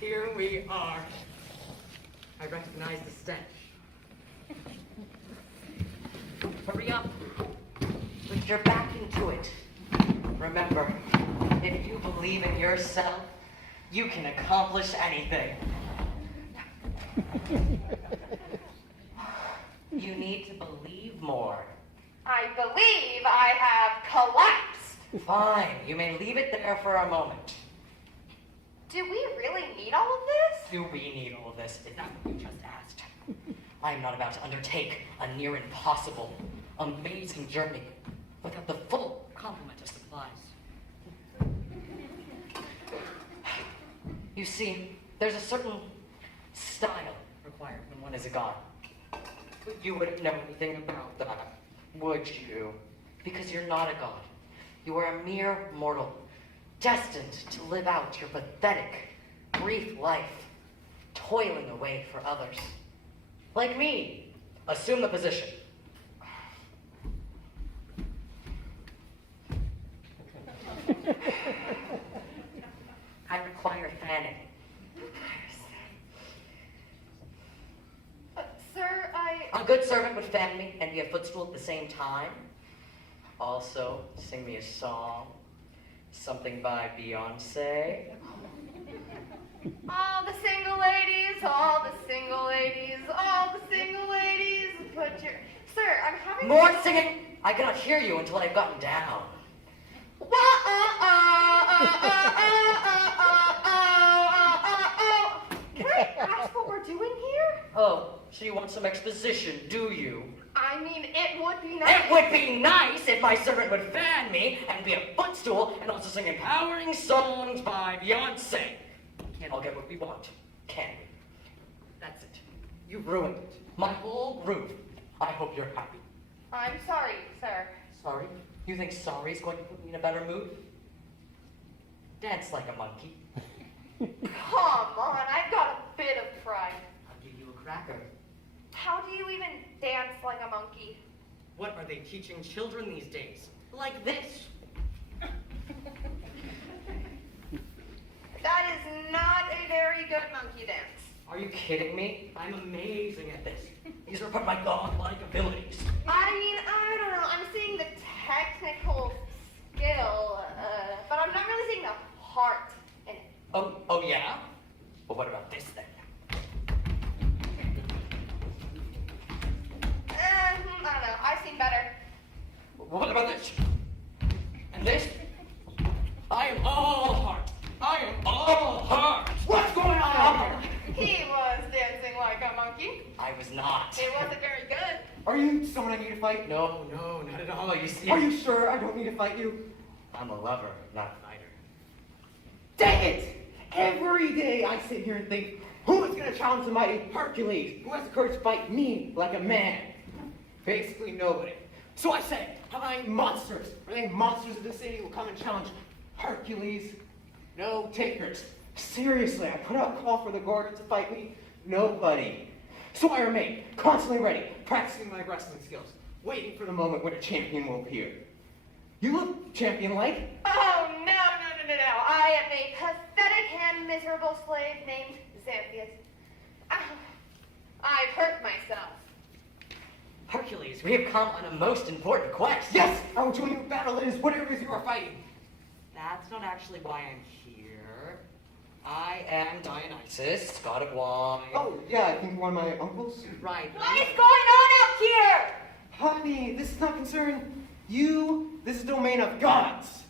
Here we are. I recognize the stench. Hurry up. Put your back into it. Remember, if you believe in yourself, you can accomplish anything. You need to believe more. I believe I have collapsed. Fine, you may leave it there for a moment. Do we really need all of this? Do we need all of this? Is that what you just asked? I am not about to undertake a near impossible, amazing journey without the full complement of supplies. You see, there's a certain style required when one is a god. But you wouldn't know anything about that, would you? Because you're not a god. You are a mere mortal, destined to live out your pathetic, brief life, toiling away for others. Like me, assume the position. I require fanning. Sir, A good servant would fan me and be a footstool at the same time. Also, sing me a song. Something by Beyonce. All the single ladies, all the single ladies, all the single ladies, put your... Sir, I'm having... More singing! I cannot hear you until I've gotten down. Can I ask what we're doing here? Oh, so you want some exposition, do you? I mean, it would be nice. It would be nice if my servant would fan me and be a footstool and also sing empowering songs by Beyonce. Can't all get what we want, can we? That's it. You ruined it. My whole groove. I hope you're happy. I'm sorry, sir. Sorry? You think sorry is going to put me in a better mood? Dance like a monkey. Come on, I've got a bit of pride. I'll give you a cracker. How do you even dance like a monkey? What are they teaching children these days? Like this. That is not a very good monkey dance. Are you kidding me? I'm amazing at this. These are part of my godlike abilities. I mean, I don't know. I'm seeing the technical skill, but I'm not really seeing the heart in it. Oh yeah? Well, what about this then? I don't know. I've seen better. Well, what about this? And this? I am all heart. I am all heart. What's going on here? He was dancing like a monkey. I was not. It wasn't very good. Are you someone I need to fight? No, not at all. You see, Are you sure I don't need to fight you? I'm a lover, not a fighter. Dang it! Every day I sit here and think, who is going to challenge the mighty Hercules? Who has the courage to fight me like a man? Basically nobody. So I say, how about any monsters? Or any monsters of the city will come and challenge Hercules? No takers. Seriously, I put out a call for the Gorgons to fight me. Nobody. So I remain constantly ready, practicing my wrestling skills, waiting for the moment when a champion will appear. You look champion-like. Oh, no. I am a pathetic and miserable slave named Xanthias. I've hurt myself. Hercules, we have come on a most important quest. Yes, I will join you in battle. It is whatever it is you are fighting. That's not actually why I'm here. I am Dionysus, god of wine. Oh, yeah, I think one of my uncles. Right. What is going on out here? Honey, this is not concern you. This is the domain of gods.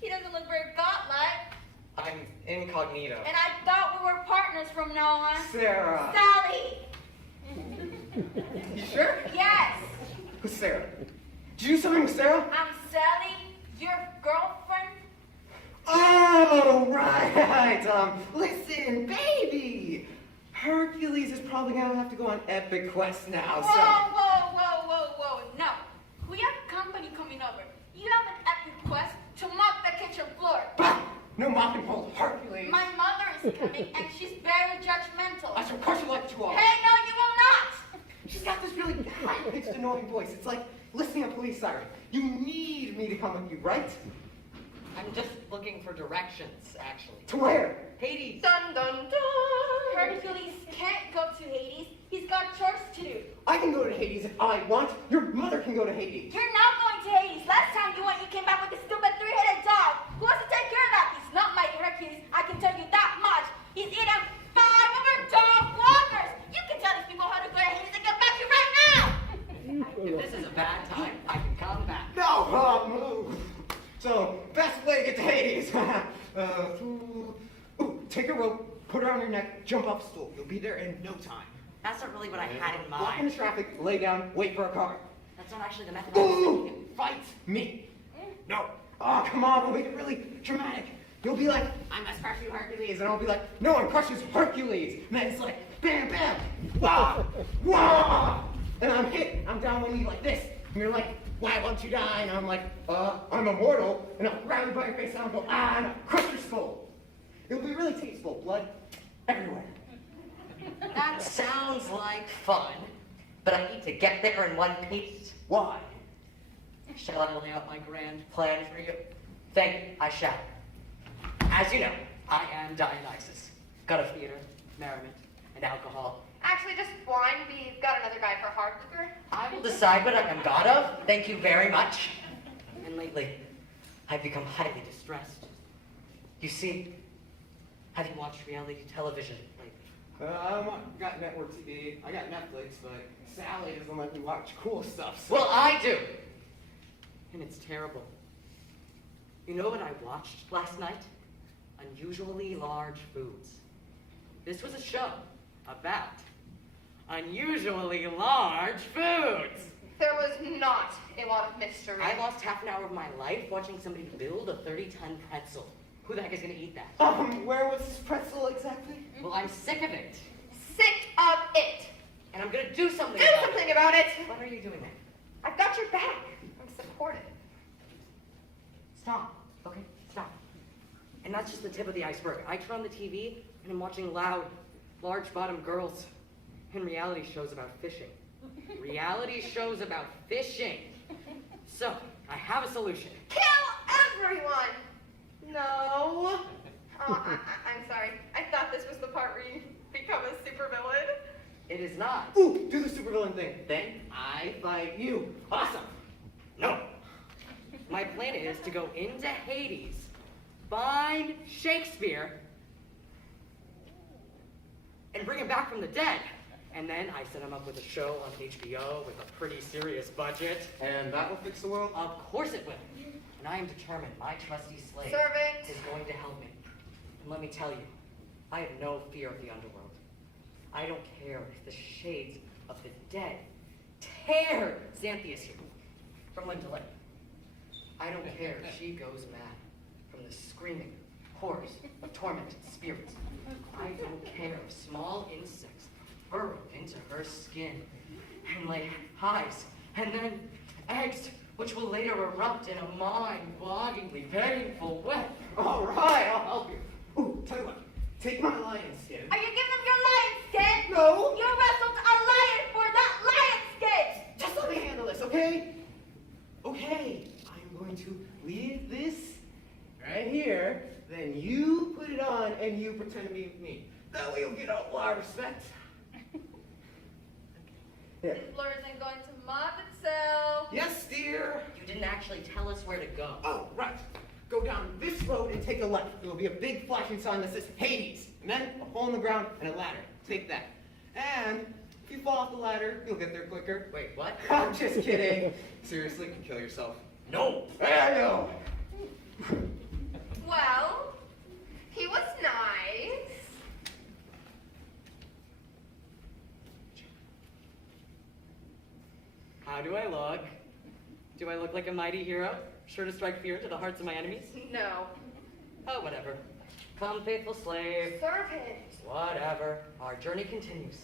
He doesn't look very godlike. I'm incognito. And I thought we were partners from now on. Sarah. Sally! You sure? Yes! Who's Sarah? Did you do something with Sarah? I'm Sally, your girlfriend. Oh, right. Listen, baby. Hercules is probably gonna have to go on epic quest now, so... Whoa. No. We police siren. You need me to come with you, right? I'm just looking for directions, actually. To where? Hades. Dun dun dun. Hercules can't go to Hades. He's got chores to do. I can go to Hades if I want. Your mother can go to Hades. You're not going to Hades. Last time you went, you came back with a stupid three-headed dog. Who has to take care of that? He's not my Hercules. I can tell you that much. He's eaten 5 of our dog walkers. You can tell these people how to go to Hades and get back here right now. If this is a bad time, I can come back. No, move. So, best way to get to Hades. Take a rope, put it on your neck, jump off a stool. You'll be there in no time. That's not really what I had in Block in mind. the traffic, lay down, wait for a car. That's not actually the method I was thinking. Ooh, fight me. No. Oh, come on, we'll make it really dramatic. You'll be like, I must crush you, Hercules. And I'll be like, no one crushes Hercules. And then it's like, bam, bam, wah, wah. And I'm hit, I'm down one knee like this. And you're like, why won't you die? And I'm like, I'm immortal. And I'll grab you by your face and I'll go, and I'll crush your skull. It'll be really tasteful, blood everywhere. That sounds like fun, but I need to get there in one piece. Why? Shall I lay out my grand plan for you? Thank you, I shall. As you know, I am Dionysus, god of theater, merriment, and alcohol. Actually, just wine. We've got another guy for hard liquor. I will decide what I am god of. Thank you very much. And lately, I've become highly distressed. You see, have you watched reality television lately? I got network TV, I got Netflix, but Sally doesn't let me watch cool stuff. So. Well, I do. And it's terrible. You know what I watched last night? Unusually large foods. This was a show about unusually large foods. There was not a lot of mystery. I lost half an hour of my life watching somebody build a 30-ton pretzel. Who the heck is gonna eat that? Where was this pretzel exactly? Well, I'm sick of it. Sick of it. And I'm gonna do something Do about something about it. it. What are you doing there? I've got your back. I'm supportive. Stop. Okay? Stop. And that's just the tip of the iceberg. I turn on the TV and I'm watching loud, large-bottom girls in reality shows about fishing. Reality shows about fishing. So, I have a solution. Kill everyone. No. I'm sorry. I thought this was the part where you become a supervillain. It is not. Ooh, do the supervillain thing. Then I fight you. Awesome. No. My plan is to go into Hades, find Shakespeare, and bring him back from the dead. And then I set him up with a show on HBO with a pretty serious budget. And that will fix the world? Of course it will. And I am determined my trusty slave Servant. is going to help me. And let me tell you, I have no fear of the underworld. I don't care if the shades of the dead tear Xanthias here from limb to limb. I don't care if she goes mad from the screaming horrors of tormented spirits. I don't care if small insects burrow into her skin and lay hives and then eggs, which will later erupt in a mind-bogglingly painful way. All right, I'll help you. Ooh, tell you what, take my lion skin. Are you giving him your lion skin? No. You wrestled a lion for that lion skin. Just let me handle this, okay? Okay, I'm going to leave this right here. Then you put it on and you pretend to be me. That way you'll get a lot of respect. Here. This blur isn't going to mob itself. Yes, dear. You didn't actually tell us where to go. Oh, right. Go down this road and take a left. There will be a big flashing sign that says Hades. And then a hole in the ground and a ladder. Take that. And if you fall off the ladder, you'll get there quicker. Wait, what? I'm just kidding. Seriously, you can kill yourself. No! I know. Well, he was nice. How do I look? Do I look like a mighty hero, sure to strike fear into the hearts of my enemies? No. Oh, whatever. Come, faithful slave. Servant. Whatever. Our journey continues.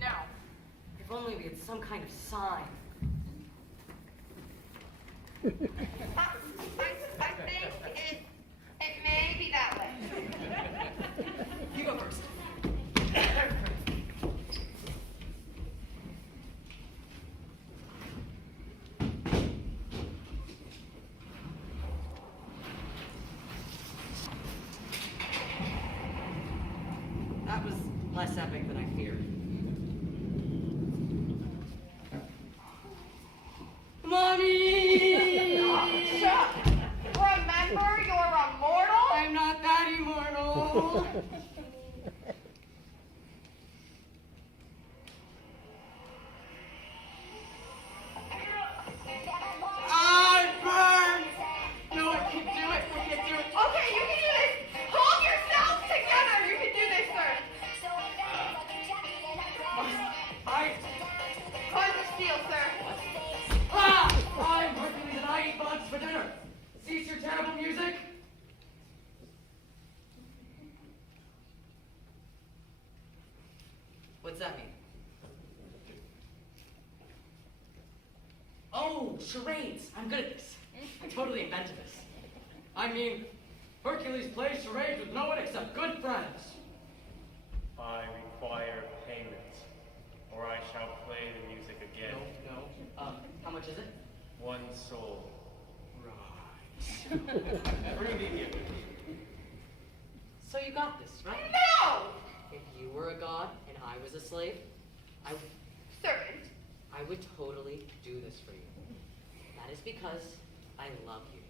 Now, if only we had some kind of sign. I think it may be that way. You That was less epic than I feared. Mommy! Chuck, remember you're immortal? I'm not that immortal. I burn! No, I can do it. I can do it. Okay, you can do this. Hold yourselves together. You can do this, sir. I... Climb the steel, sir. Ah! I'm Hercules and I eat bugs for dinner. Cease your terrible music. What's that mean? Oh, charades. I'm good at this. I totally invented this. I mean, Hercules plays charades with no one except good friends. I require payment, or I shall play the music again. No. How much is it? 1 soul. Right. Bring it. So you got this, right? No! If you were a god and I was a slave, Servant. I would totally do this for you. That is because I love you.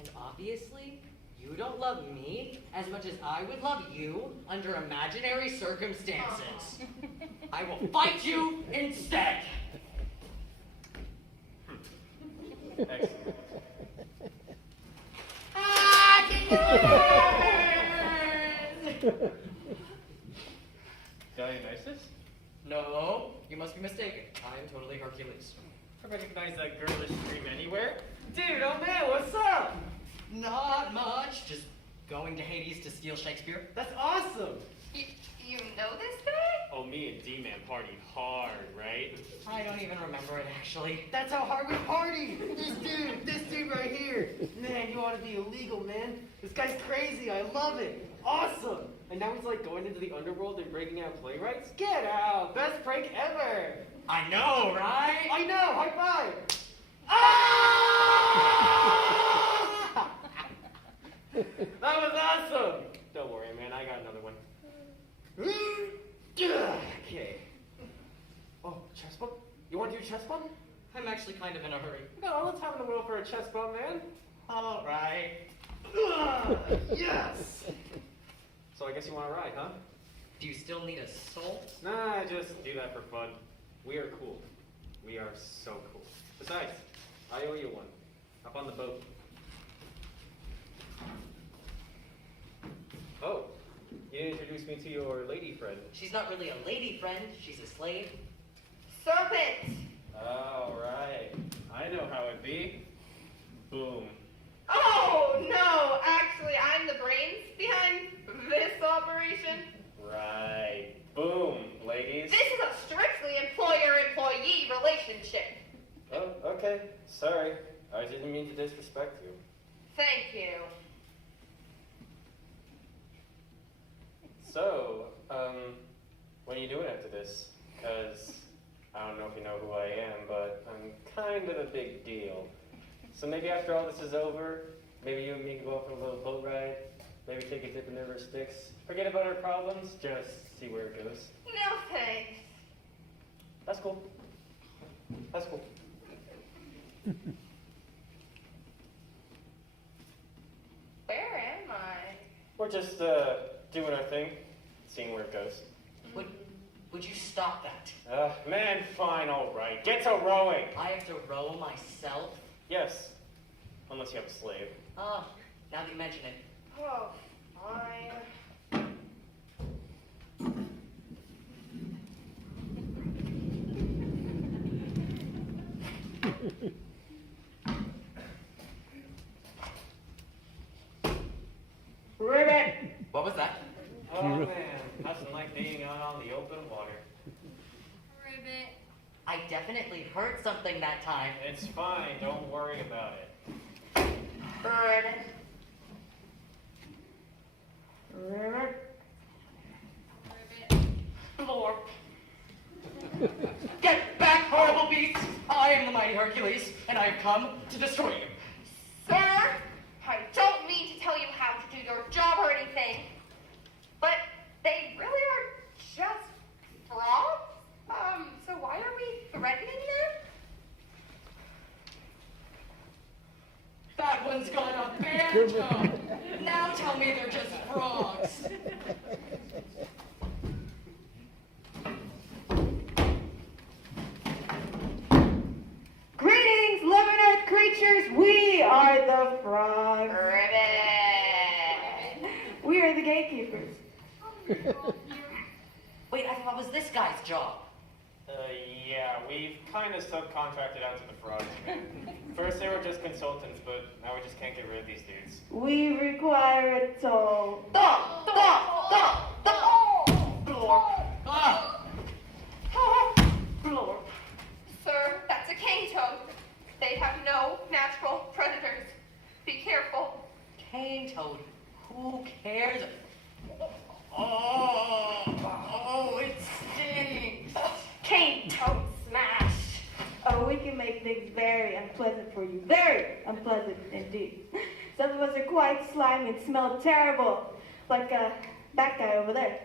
And obviously, you don't love me as much as I would love you under imaginary circumstances. I will fight you instead. Excellent. Dionysus? No, you must be mistaken. I am totally Hercules. I recognize that girlish scream anywhere. Dude, oh man, what's up? Not much, just going to Hades to steal Shakespeare. That's awesome. You know this guy? Oh, me and D-Man partied hard, right? I don't even remember it actually. That's how hard we party. This dude right here. Man, you ought to be illegal, man. This guy's crazy. I love it. Awesome. And now he's like going into the underworld and breaking out playwrights? Get out. Best prank ever. I know, right? I know. High five. Ah! That was awesome. Don't worry, man, I got another one. Okay. Oh, chest bump? You want to do chest bump? I'm actually kind of in a hurry. No, let's have the will for a chest bump, man. All right. Yes. So I guess you want to ride, huh? Do you still need a soul? Nah, just do that for fun. We are cool. We are so cool. Besides, I owe you one. Up on the boat. Oh, you didn't introduce me to your lady friend. She's not really a lady friend. She's a slave. Serpent. All right. I know how it be. Boom. Oh, no. Actually, I'm the brains behind this operation. Right. Boom, ladies. This is a strictly employer-employee relationship. Oh, okay. Sorry. I didn't mean to disrespect you. Thank you. So, what are you doing after this? Because I don't know if you know who I am, but I'm kind of a big deal. So maybe after all this is over, maybe you and me can go off on a little boat ride, maybe take a dip in the river Styx, forget about our problems, just see where it goes. No thanks. That's cool. That's cool. Where am I? We're just, doing our thing, seeing where it goes. Would you stop that? Man, fine, all right. Get to rowing. I have to row myself? Yes, unless you have a slave. Oh, now that you mention it. Oh, fine. Ribbit. What was that? Oh man, nothing like being out on the open water. Ribbit. I definitely heard something that time. It's fine, don't worry about it. Ribbit. Ribbit. Ribbit. Lord. Get back, horrible beasts! I am the mighty Hercules, and I have come to destroy you. Sir, I don't mean to tell you how to do your job or anything, but they really Roberto! Now tell me they're just frogs. Greetings, living earth creatures. We are the frogs. Ribbit. We are the gatekeepers. Wait, I thought it was this guy's job. Yeah, we've kind of subcontracted out to the frogs, man. First they were just consultants, but now we just can't get rid of these dudes. We require a toll. Sir, that's a cane toad. They have no natural predators. Be careful. Cane toad. Who cares? Oh, it stinks. Cane toad smash. Oh, we can make things very unpleasant for you. Very unpleasant indeed. Some of us are quite slimy and smell terrible. Like that guy over there.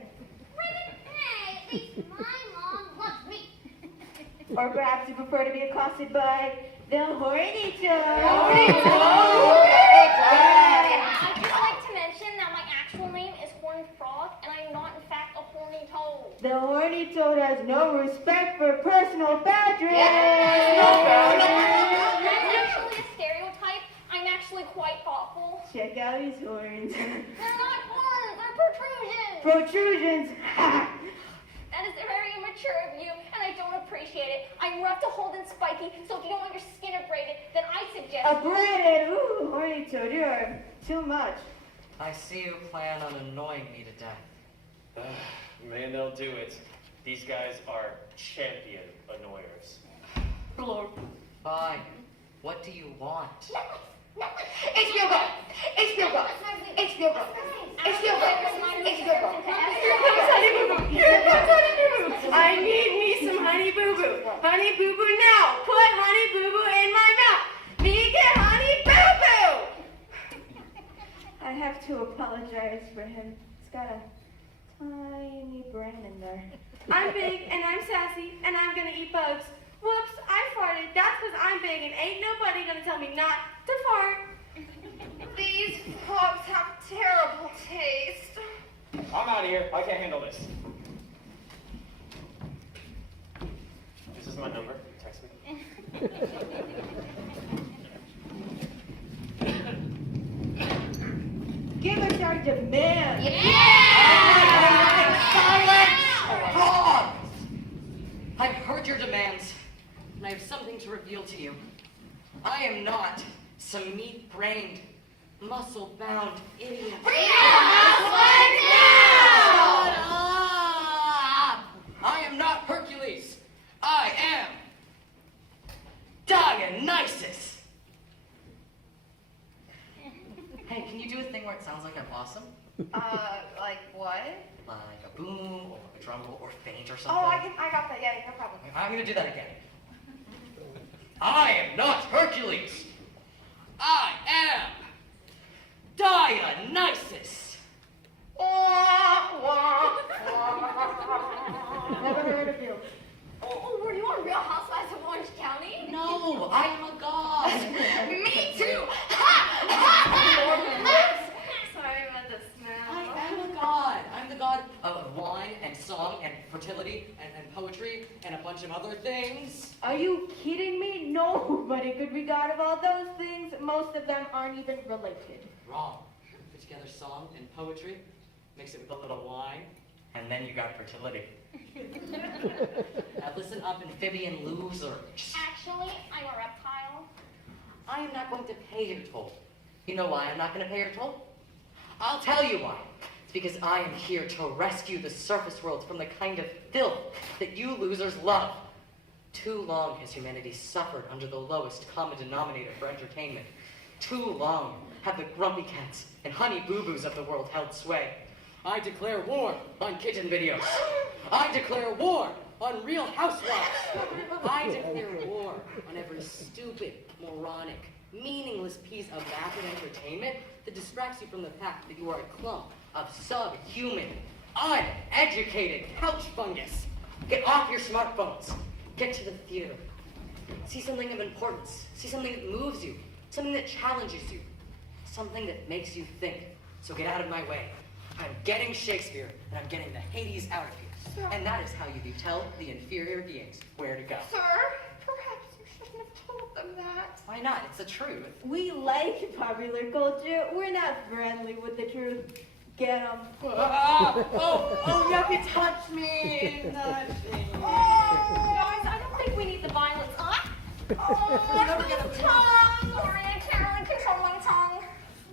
Hey, at least my mom loves me. Or perhaps you prefer to be accosted by the horny toad. I'd just like to mention that my actual name is Horned Frog, and I'm not, in fact, a horny toad. The horny toad has no respect for personal boundaries. That's actually a stereotype. I'm actually quite thoughtful. Check out his horns. They're not horns, they're protrusions. Protrusions. That is very immature of you, and I don't appreciate it. I'm rough to hold and spiky, so if you don't want your skin abraded, then I suggest... Abraded. Ooh, horny toad, you are too much. I see you plan on annoying me to death. Man, they'll do it. These guys are champion annoyers. Fine. What do you want? HBO Go. HBO Go. HBO Go. HBO Go. HBO Go. Here comes Honey Boo Boo. Here comes Honey Boo Boo. I need me some Honey Boo Boo. Honey Boo Boo now. Put Honey Boo Boo in my mouth. Me get Honey Boo Boo. I have to apologize for him. He's got a tiny brain in there. I'm big and I'm sassy and I'm gonna eat bugs. Whoops, I farted. That's because I'm big and ain't nobody gonna tell me not to fart. These frogs have terrible taste. I'm out of here. I can't handle this. This is my number. Text me. Give us our demand. Silence! Frogs! I've heard your demands, and I have something to reveal to you. I am not some meat-brained, muscle-bound idiot. Shut up! I am not Hercules. I am Dionysus. Hey, can you do a thing where it sounds like I'm awesome? Like what? Like a boom, or a drum roll, or faint, or something? Oh, I got that. Yeah, no problem. I'm gonna do that again. I am not Hercules. I am Dionysus. Never heard of you. Oh, were you on Real Housewives of Orange County? No, I am a god. Me too. Sorry about the smell. I am a god. I'm the god of wine and song and fertility and poetry and a bunch of other things. Are you kidding me? Nobody could be god of all those things. Most of them aren't even related. Wrong. Put together song and poetry, mix it with a little wine, and then you got fertility. Now listen up, amphibian loser. Actually, I'm a reptile. I am not going to pay your toll. You know why I'm not going to pay your toll? I'll tell you why. It's because I am here to rescue the surface world from the kind of filth that you losers love. Too long has humanity suffered under the lowest common denominator for entertainment. Too long have the grumpy cats and honey boo-boos of the world held sway. I declare war on kitten videos. I declare war on Real Housewives. I declare war on every stupid, moronic, meaningless piece of vapid entertainment that distracts you from the fact that you are a clump of subhuman, uneducated couch fungus. Get off your smartphones. Get to the theater. See something of importance. See something that moves you. Something that challenges you. Something that makes you think. So get out of my way. I'm getting Shakespeare, and I'm getting the Hades out of here. Sir. And that is how you tell the inferior beings where to go. Sir, perhaps you shouldn't have told them that. Why not? It's the truth. We like popular culture. We're not friendly with the truth. Get 'em. Oh, you can touch me. Nothing. Guys, I don't think we need the violence. You'll never get away. Maria Carolyn, controlling tongue.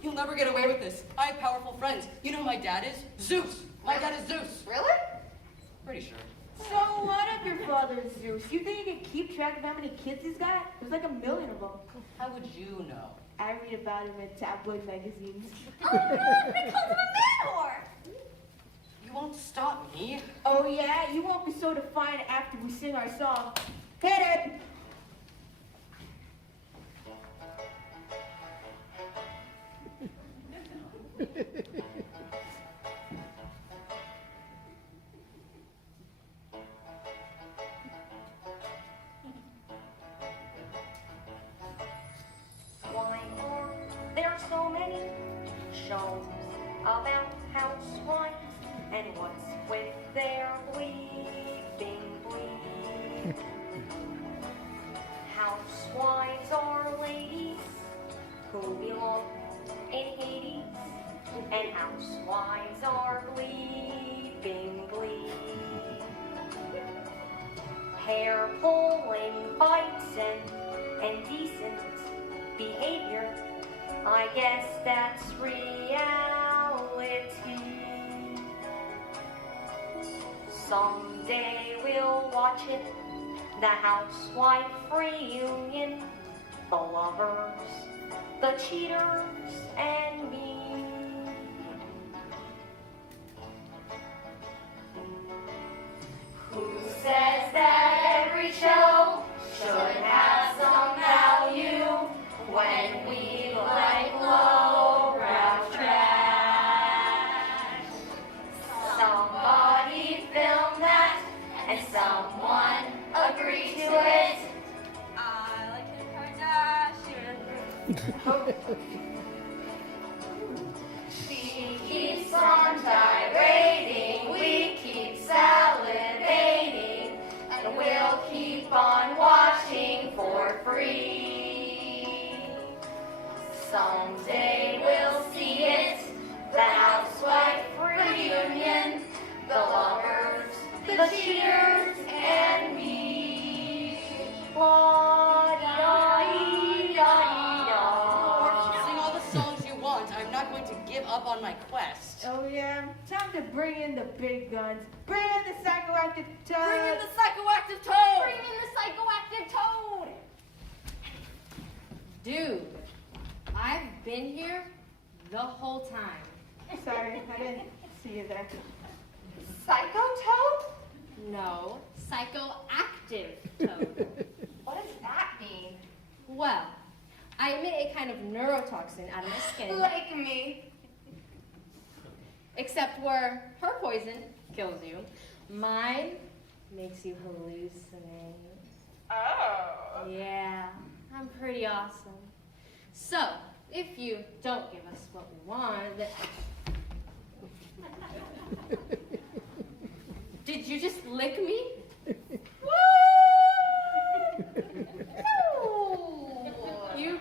You'll never get away with this. I have powerful friends. You know who my dad is? Zeus. My dad is Zeus. Really? Pretty sure. So what if your father's Zeus? You think you can keep track of how many kids he's got? There's like 1 million of them. How would you know? I read about him in tabloid magazines. Oh, no, because of a man You won't stop me. Oh yeah? You won't be so defiant after we sing our song. Hit it! Why are there so many shows about housewives, and what's with their bleeping bleep? Housewives are ladies who belong in Hades, and housewives are bleeping bleep. Hair pulling, bites, and decent behavior, I guess that's reality. Someday we'll watch it, the housewife reunion, the lovers, the cheaters, and me. Who says that every show should have some value when we like lowbrow trash? Somebody film that and someone agree to it. I like Kim Kardashian. She keeps on gyrating, we keep salivating, and we'll keep on watching for free. Someday we'll see it, the housewife reunion, the lovers, the cheaters, and me. La-di-da-di-da-di-da. Sing all the songs you want. I'm not going to give up on my quest. Oh yeah? Time to bring in the big guns. Bring in the psychoactive toad. Bring in the psychoactive toad! Bring in the psychoactive toad. Dude, I've been here the whole time. Sorry, I didn't see you there. Psycho toad? No, psychoactive toad. What does that mean? Well, I emit a kind of neurotoxin out of my skin. Like me. Except where her poison kills you, mine makes you hallucinate. Oh. Yeah, I'm pretty awesome. So, if you don't give us what we want, then... Did you just lick me? No. You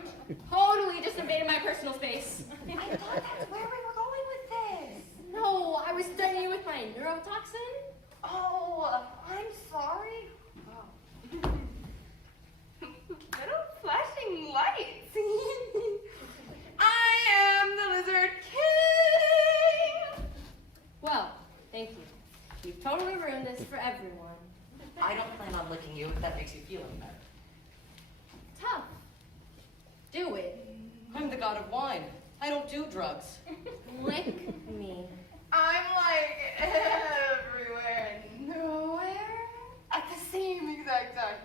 totally just invaded my personal space. I thought that's where we were going with this. No, I was stunning you with my neurotoxin. Oh, I'm sorry. Little flashing lights. I am the Lizard King. Well, thank you. You've totally ruined this for everyone. I don't plan on licking you if that makes you feel any better. Tough. Do it. I'm the god of wine. I don't do drugs. Lick me. I'm like everywhere and nowhere at the same exact time.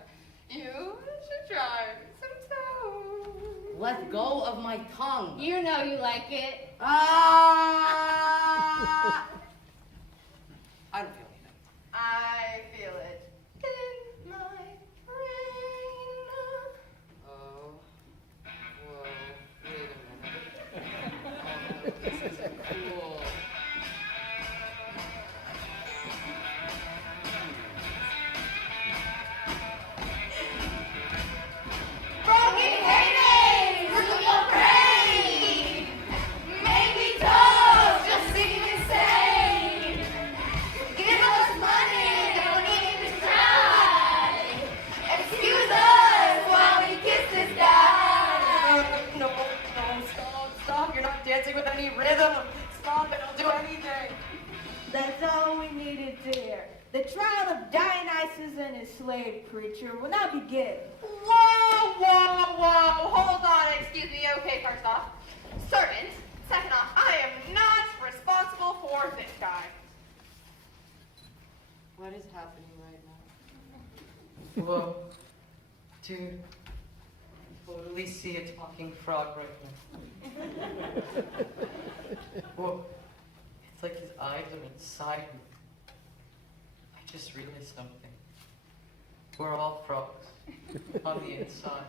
You should try some toad. Let go of my tongue. You know you like it. Ah! I don't feel anything. I feel it in my brain. Oh. Whoa. Wait a minute. all we needed there. The trial of Dionysus and his slave preacher will now begin. Whoa, hold on, excuse me. Okay, first off, servant. Second off, I am not responsible for this guy. What is happening right now? Whoa. Dude. Totally see a talking frog right now. Whoa. It's like his eyes are inside me. I just realized something. We're all frogs. On the inside.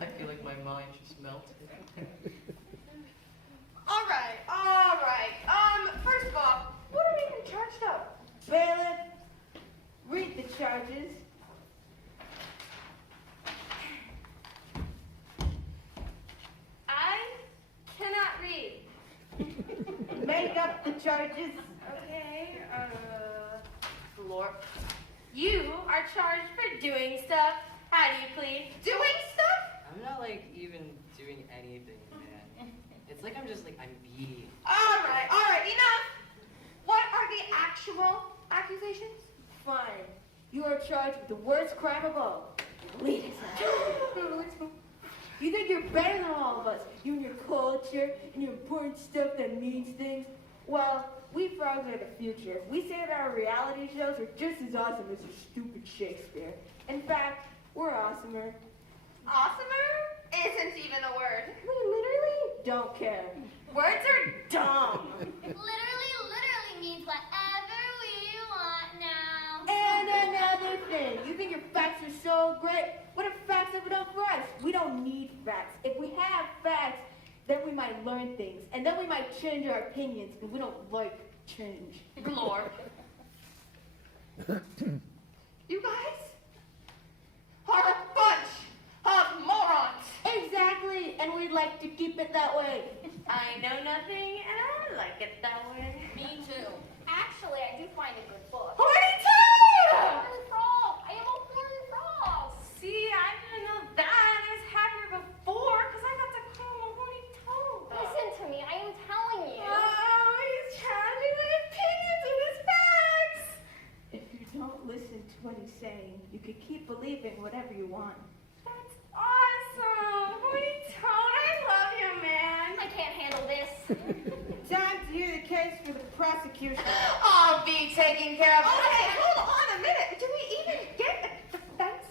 I feel like my mind just melted. All right. First of all, what are we even charged of? Bailiff, read the charges. I cannot read. Make up the charges. Okay, Lord. You are charged for doing stuff. How do you plead? Doing stuff? I'm not like even doing anything, man. It's like I'm just like, I'm being. All right, enough. What are the actual accusations? Fine. You are charged with the worst crime of all. Elitism. You think you're better than all of us. You and your culture and your important stuff that means things. Well, we frogs are the future. We say that our reality shows are just as awesome as your stupid Shakespeare. In fact, we're awesomer. Awesomer isn't even a word. We literally don't care. Words are dumb. Literally means whatever we want now. And another thing, you think your facts are so great? What have facts ever done for us? We don't need facts. If we have facts, then we might learn things, and then we might change our opinions, but we don't like change. Lord. You guys are a bunch of morons. Exactly, and we'd like to keep it that way. I know nothing, and I like it that way. Me too. Actually, I do find a good book. Horny Horny frog. I am a horny frog. See, I didn't know that. I was happier before, because I got to call him a horny toad. Listen to me. I am telling you. Oh, he's challenging my opinions with his facts. If you don't listen to what he's saying, you can keep believing whatever you want. That's awesome. Horny toad, I love you, man. I can't handle this. Time to hear the case for the prosecution. I'll be taken care of. Okay, hold on a minute. Do we even get a defense?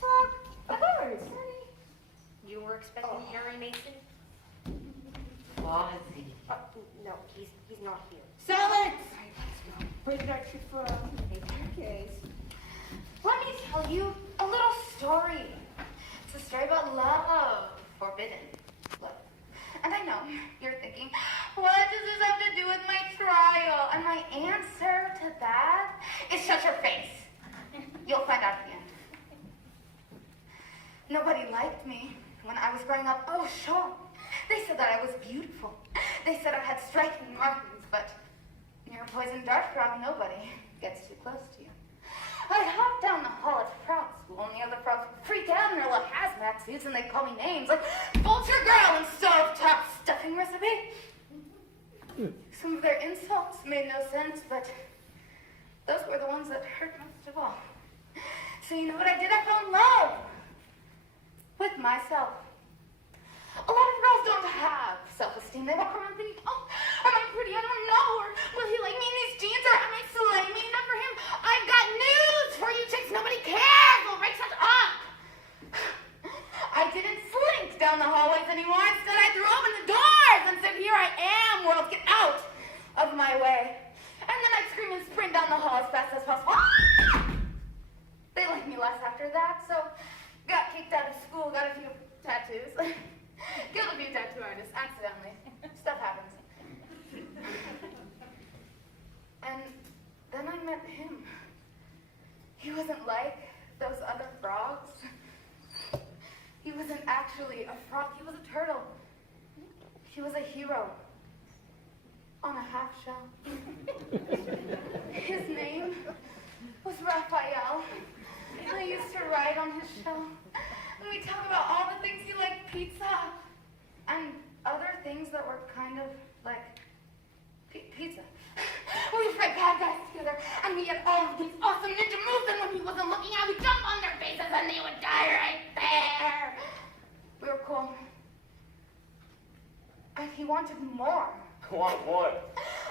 Frog, of course. You were expecting Harry Mason? Fuzzy. No, he's not here. Silence! Prisoner for your case. Let me tell you a little story. It's a story about love. Forbidden love. And I know you're thinking, what does this have to do with my trial? And my answer to that is shut your face. You'll find out at the end. Nobody liked me when I was growing up. Oh, sure. They said that I was beautiful. They said I had striking markings, but near a poison dart frog, nobody gets too close to you. I'd hop down the hall at frog school, and the other frogs would freak out in their little hazmat suits, and they'd call me names like Vulture Girl and Stovetop Stuffing Recipe. Some of their insults made no sense, but those were the ones that hurt most of all. So you know what I did? I fell in love with myself. A lot of girls don't have self-esteem. They walk around thinking, oh, am I pretty? I don't know. Or will he like me in these jeans? Or am I slimy enough for him? I've got news for you chicks. Nobody cares. We'll break such up. I didn't slink down the hallways anymore. Instead, I threw open the doors and said, here I am, world. Get out of my way. And then I'd scream and sprint down the hall as fast as possible. They liked me less after that, so got kicked out of school, got a few tattoos. Killed a few tattoo artists accidentally. Stuff happens. And then I met him. He wasn't like those other frogs. He wasn't actually a frog. He was a turtle. He was a hero on a half shell. His name was Raphael. I used to ride on his shell. And we talk about all the things he liked, pizza, and other things that were kind of like pizza. We freak And we had all of these awesome ninja moves, and when he wasn't looking, I would jump on their faces and they would die right there. We were cool. And he wanted more. Want more?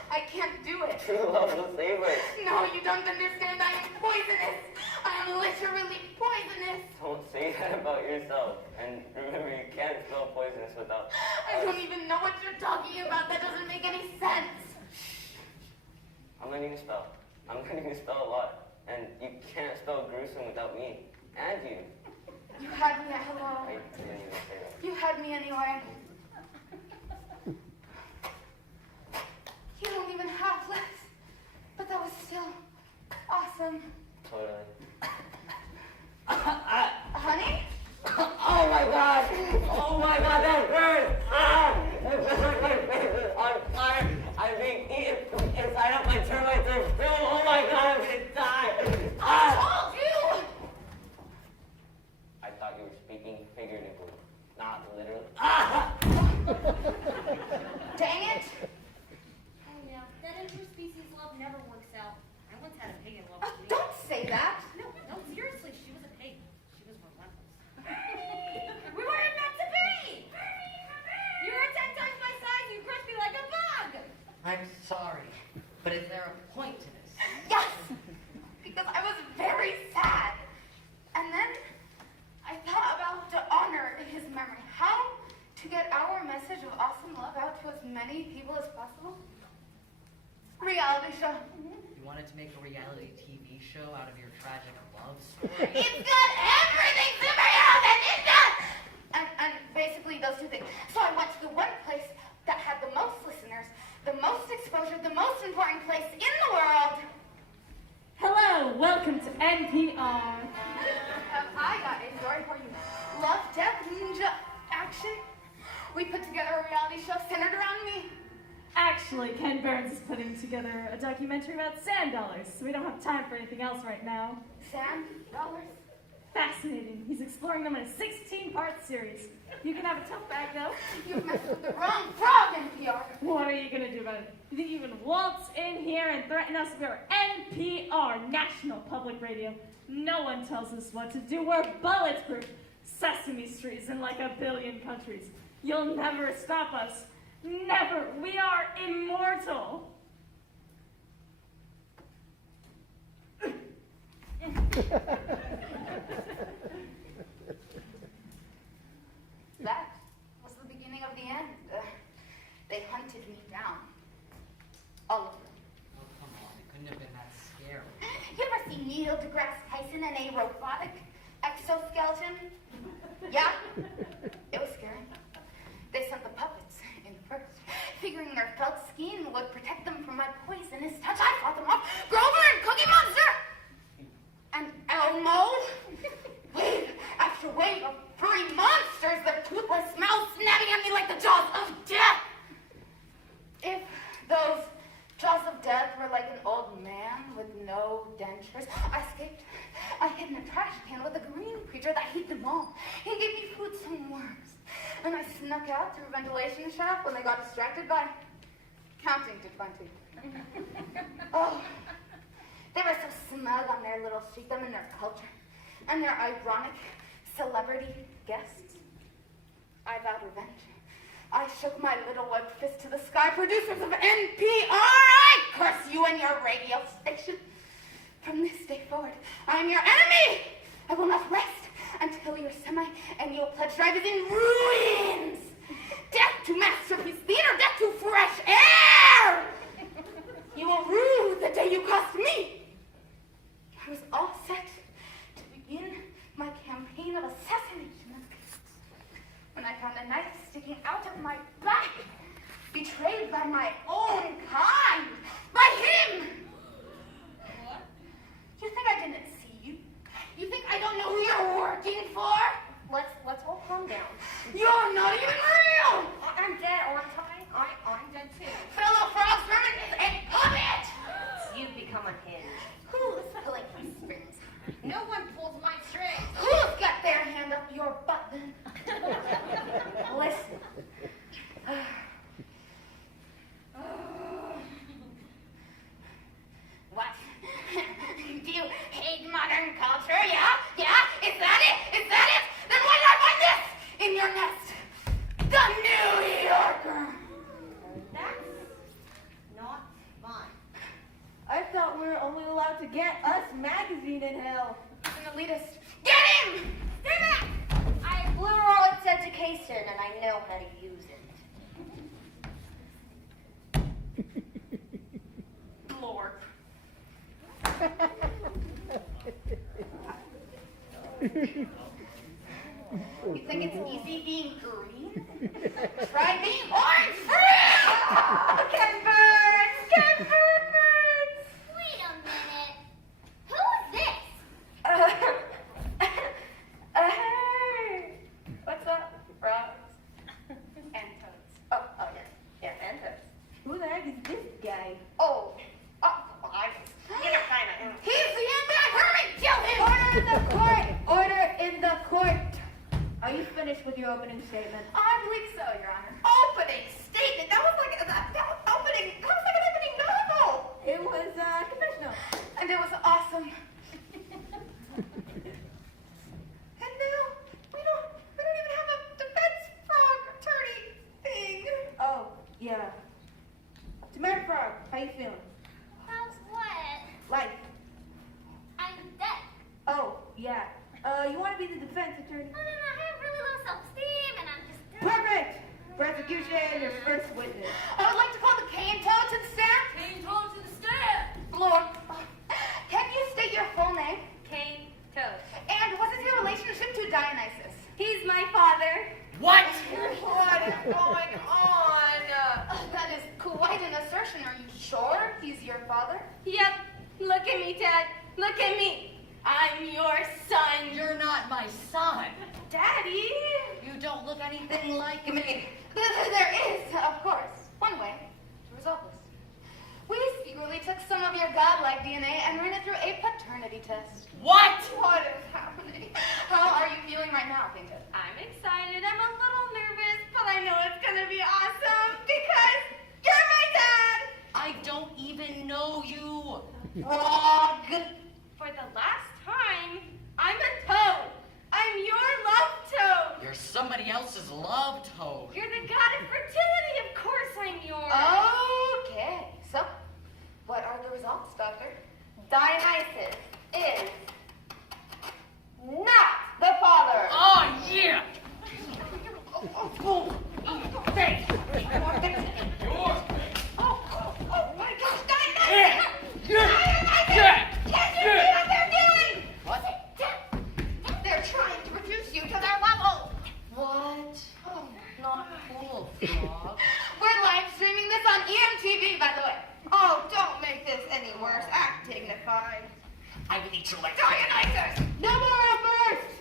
I can't do it. True love will save us. No, you don't understand. I am poisonous. I am literally poisonous. Don't say that about yourself. And remember, you can't spell poisonous without... I don't even know what you're talking about. That doesn't make any sense. I'm learning to spell. I'm learning to spell a lot. And you can't spell gruesome without me. And you. You had me at hello. I didn't even say that. You had me anyway. You don't even have lips. But that was still awesome. Totally. Honey? Oh my god! Oh my god, that hurts! Ah! On fire! I'm being eaten inside of my termites are filled. Oh my god, I'm gonna die! I told you! I thought you were speaking figuratively, not literally. Ah! Dang it! Oh yeah, that interspecies love never works out. I once had a pig in love Oh, with me. don't say that. No, seriously, she was a pig. She was relentless. We weren't meant to be! You were 10 times my size, you crushed me like a bug! I'm sorry, but is there a point to this? Yes! Because I was very sad. And then I thought about to honor his memory. How to get our message of awesome love out to as many people as possible? Reality show. You wanted to make a reality TV show out of your tragic love story? It's got everything superheroes and ninjas! And basically those two things. So I went to the one place that had the most listeners, the most exposure, the most important place in the world. Hello, welcome to NPR. I got a story for you. Love, death, ninja, action. We put together a reality show centered around me. Actually, Ken Burns is putting together a documentary about sand dollars, so we don't have time for anything else right now. Sand dollars. Fascinating. He's exploring them in a 16-part series. You can have a tough bag, though. You messed with the wrong frog, NPR. What are you going to do about it? You think you can waltz in here and threaten us? We're NPR, National Public Radio. No one tells us what to do. We're bulletproof. Sesame Street's in like a billion countries. You'll never stop us. Never. We are immortal. That was the beginning of the end. They hunted me down. All of them. Oh, come on. It couldn't have been that scary. You ever see Neil deGrasse Tyson in a robotic exoskeleton? Yeah? It was scary. They sent the puppets in first, figuring their felt skin would protect them from my poisonous touch. I fought them off. Grover and Cookie Monster! And Elmo? Wave after wave of furry monsters, their toothless mouths snapping at me like the jaws of death. If those jaws of death were like an old man with no dentures, I escaped. I hid in a trash can with a green creature that hid them all. He gave me food, some worms. And I snuck out through a ventilation shaft when they got distracted by counting to 20. Oh, they were so smug on their little streetdom and their culture and their ironic celebrity guests. I vowed revenge. I shook my little webbed fist to the sky. Producers of NPR, I curse you and your radio station. From this day forward, I am your enemy. I will not rest until your semi-annual pledge drive is in ruins. Death to Masterpiece Theater, death to fresh air. You will rue the day you cost me. I was all set to begin my campaign of assassination when I found a knife sticking out of my back, betrayed by my own kind, by him. What? You think I didn't see you? You think I don't know who you're working for? Let's all calm down. You're not even real! I'm dead, aren't I? I'm dead too. Fellow Frogs Herman is a puppet! You've become unhinged. Who's pulling my strings? No one pulls my strings. Who's got their hand up your butt then? Listen. What? thought we were only allowed to get Us magazine in hell. He's an elitist. Get him! Stay back! I have liberal its education and I know how to use it. Lord. You think it's easy being green? Try being orange fruit! Ken Burns! Ken Burns! Wait a minute. Who is this? What's up, frogs? And toads. Oh, yeah. Yeah, and toads. Who the heck is this guy? Oh, he's the anti-hermit! Kill him! Order in the court! Order in the court! Are you finished with your opening statement? I believe so, Your Honor. Opening statement? That was like an opening novel! It was confessional. And it was awesome. And now, we don't even have a defense frog attorney thing. Oh, yeah. Tomato Frog, how you feeling? How's what? Life. I'm dead. Oh, yeah. You want to be the defense attorney? No, I have really low self-esteem and I'm just... Perfect! Prosecution, your first witness. I would like to call the cane toad to the stand. Cane toad to the stand! Lord, can you state your full name? Cane toad. And what is your relationship to Dionysus? He's my father. What? What is going on? That is quite an assertion. Are you sure he's your father? Yep. Look at me, Dad. Look at me. I'm your son. You're not my son. Daddy? You don't look anything like me. There is, of course, one way to resolve this. We secretly took some of your godlike DNA and ran it through a paternity test. What? What is happening? How are you feeling right now, Pinto? I'm excited. I'm a little nervous, but I know it's gonna be awesome because you're my dad. I don't even know you. Frog. For the last time, I'm a toad. I'm your love toad. You're somebody else's love toad. You're the god of fertility. Of course I'm yours. Okay, so what are the results, Doctor? Dionysus is not the father. Oh, yeah. Thanks. Oh my gosh, Dionysus! Can't you see what they're doing? What? They're trying to reduce you to their level. What? Oh, Not cool, Frog. we're live streaming this on EMTV, by the way. Oh, don't make this any worse. Act dignified. I will eat you like Dionysus! No more outbursts!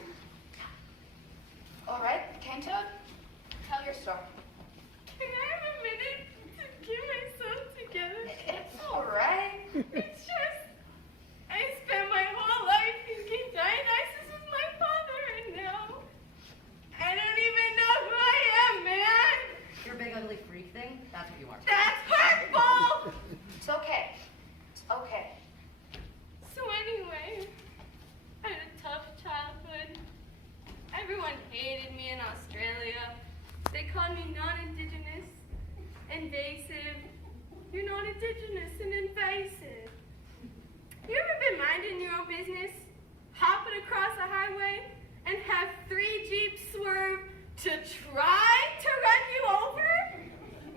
All right, Cane Toad, tell your story. Can I have a minute to get myself together? It's all right. It's just, I spent my whole life thinking Dionysus was my father, and now I don't even know who I am, man. You're a big ugly freak thing? That's what you are. That's hurtful. It's okay. It's okay. So anyway, I had a tough childhood. Everyone hated me in Australia. They called me non-indigenous, invasive. You're non-indigenous and invasive. You ever been minding your own business, hopping across a highway, and have 3 Jeeps swerve to try to run you over?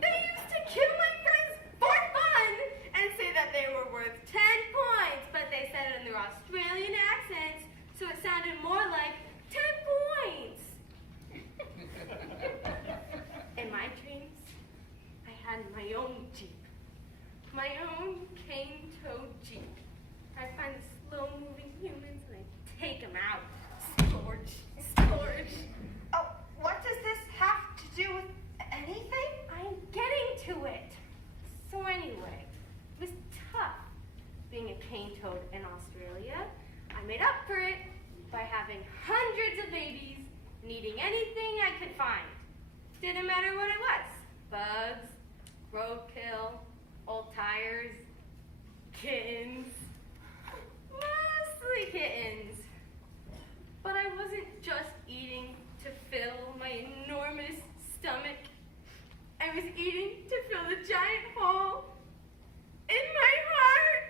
They used to kill my friends for fun and say that they were worth 10 points, but they said it in their Australian accents, so it sounded more like 10 points. In my dreams, I had my own Jeep. My own cane-toed Jeep. I find the slow-moving humans and I take them out. Scourge. Oh, what does this have to do with anything? I'm getting to it. So anyway, it was tough being a cane toad in Australia. I made up for it by having hundreds of babies and eating anything I could find. Didn't matter what it was. Bugs, roadkill, old tires, kittens. Mostly kittens. But I wasn't just eating to fill my enormous stomach. I was eating to fill the giant hole in my heart.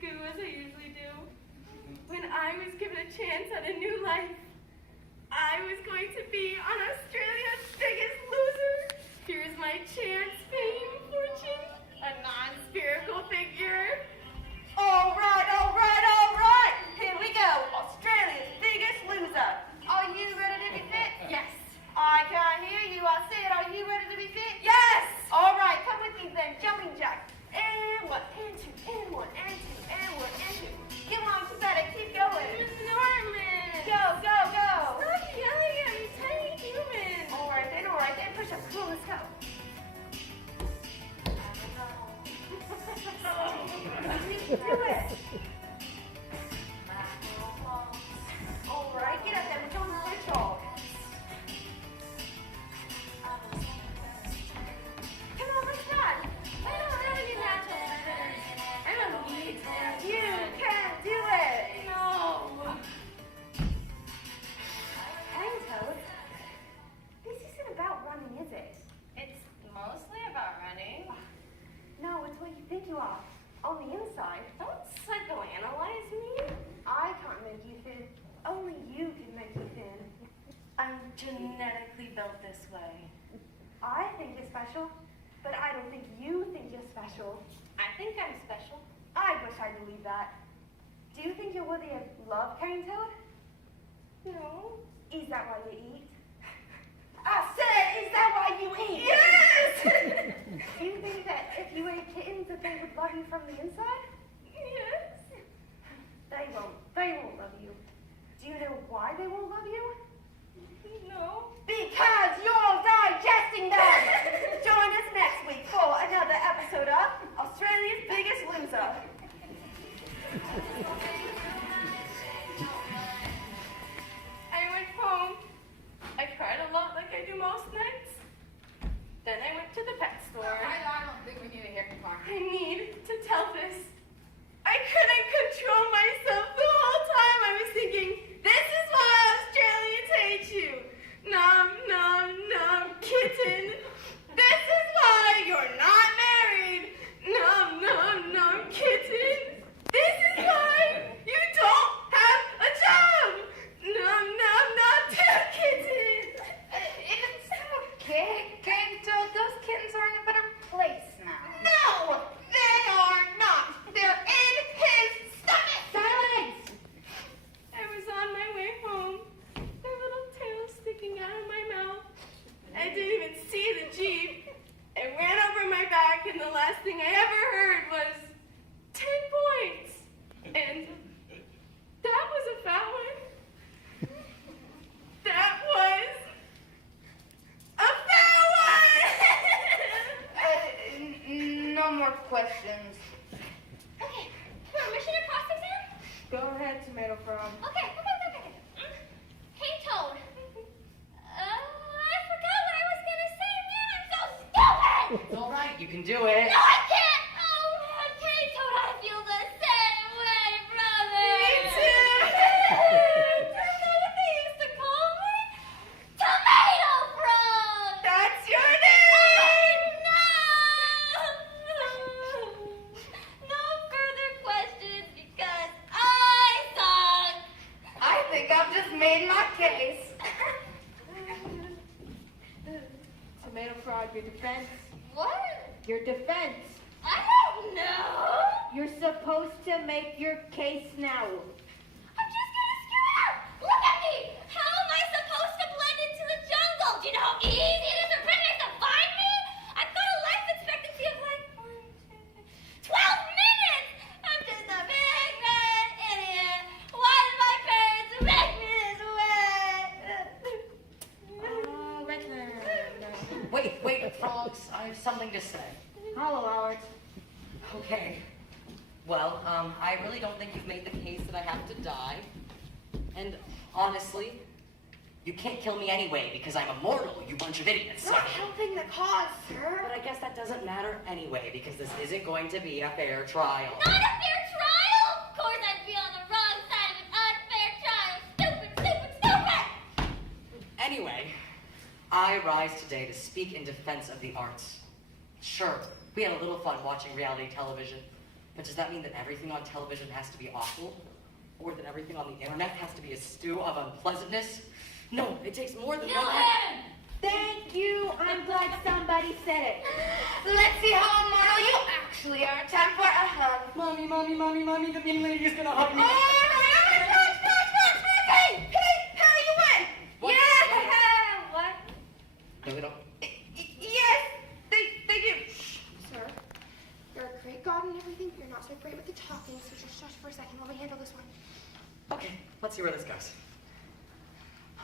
goo as I usually do. When I was given a chance at a new life, I was going to be on Australia's Biggest Loser. Here's my chance, fame, fortune, a non-spherical figure. All right, all right, all right. Here we go. Australia's Biggest Loser. Are you ready to be fit? Yes. I can't hear you. I said, are you ready to be fit? Yes. All right, come with me then. Jumping jack. And one, and two, and one, and two, and one, and two. Come on, pathetic. Keep going. Miss Norman. Go, go, go. Stop yelling at me, tiny human. All right then. Push up. Come on, let's go. You can do it. All right, get up there. We're doing the ritual. Come on, let's run. I don't have any natural feathers. I don't need them. You can do it. No. Hey, Toad. This isn't about running, is it? It's mostly about running. No, it's what you think you are. On the inside. Don't psychoanalyze me. I can't make you thin. Only you can make you thin. I'm genetically built this way. I think you're special, but I don't think you think you're special. I think I'm special. I wish I believed that. Do you think you're worthy of love, Cane Toad? No. Is that why you eat? I said, is that why you eat? Yes! Do you think that if you ate kittens that they would love you from the inside? Yes. They won't. They won't love you. Do you know why they won't love you? No. Because you're digesting them! Join us next week for another episode of Australia's Biggest Loser. I went home. I cried a lot like I do most nights. Then I went to the pet store. I don't think we need to hear from Clark. I need to tell this. I couldn't control myself the whole time. I was thinking, this is why Australians hate you. Nom, nom, nom, kitten. This is why you're not married. Nom, nom, nom, kitten. This is why you don't have a job. Nom, nom, nom, kitten. It's okay, Cane Toad. Those kittens are in a better place now. No! They are not! They're in his stomach! Silence! I was on my way home, their little tails sticking out of my mouth. I didn't even see the Jeep. I ran over my back, and the last thing I ever heard was 10 points. And that was a fat one. That was a fat one! No more questions. Okay, permission to cross exam? Go ahead, Tomato Frog. Okay. Hey, Toad. I forgot what I was gonna say, man. I'm so stupid! It's all right. You can do it. No, I can't! Oh, man, hey, Toad, I feel the same way, brother! Me too! Do you know what they used to call me? Tomato Frog! That's your name! No further questions because I suck! I think I've just made my case. Tomato Frog, your defense. What? Your defense. I don't know! You're supposed to make your case now. I'm just gonna screw it up! Look at me! How am I supposed to blend into the jungle? Do you know how easy it is for predators to find me? I've got a life expectancy of like 12 minutes! I'm just a big bad idiot! Why did my parents make me this way? Wait, frogs. I have something to say. Hello, Alex. Okay. Well, I really don't think you've made the case that I have to die. And honestly, you can't kill me anyway because I'm immortal, you bunch of idiots. Not helping the cause, sir. But I guess that doesn't matter anyway because this isn't going to be a fair trial. Not a fair trial? Of course I'd be on the wrong side of an unfair trial. Stupid! Anyway, I rise today to speak in defense of the arts. Sure, we had a little fun watching reality television, But does that mean that everything on television has to be awful? Or that everything on the internet has to be a stew of unpleasantness? No, it takes more than one. Thank you. I'm glad somebody said it. Let's see how immoral you actually are. Time for a hug. Mommy, the mean lady is gonna hug me. Hey, Harry, you win. What? Yeah. What? No, they don't. Yes, they do. Shh, sir. You're a great god and everything, but you're not so great with the talking, so just shush for a second while we handle this one. Okay, let's see where this goes.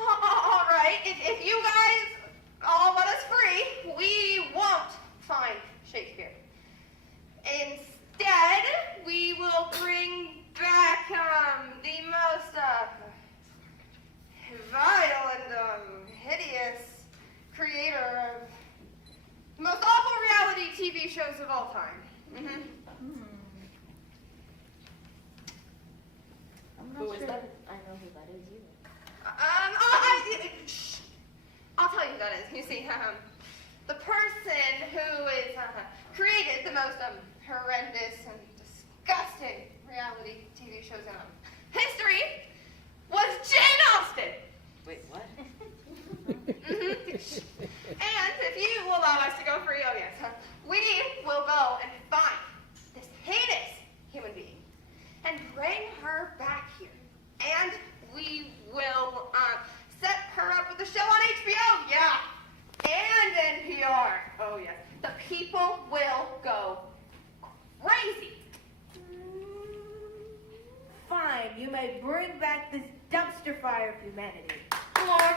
All right, if you guys all let us free, we won't find Shakespeare. Instead, we will bring back the most vile and hideous creator of the most awful reality TV shows of all time. I'm not Who sure is that? I know who that is either. I'll tell you who that is. You see, the person who is created the most horrendous and disgusting reality TV shows in history was Jane Austen. Wait, what? And if you will allow us to go free, oh yes, we will go and find this heinous human being and bring her back here. And we will set her up with a show on HBO, yeah, and NPR. Oh yes, the people will go crazy. Fine, you may bring back this dumpster fire of humanity. Or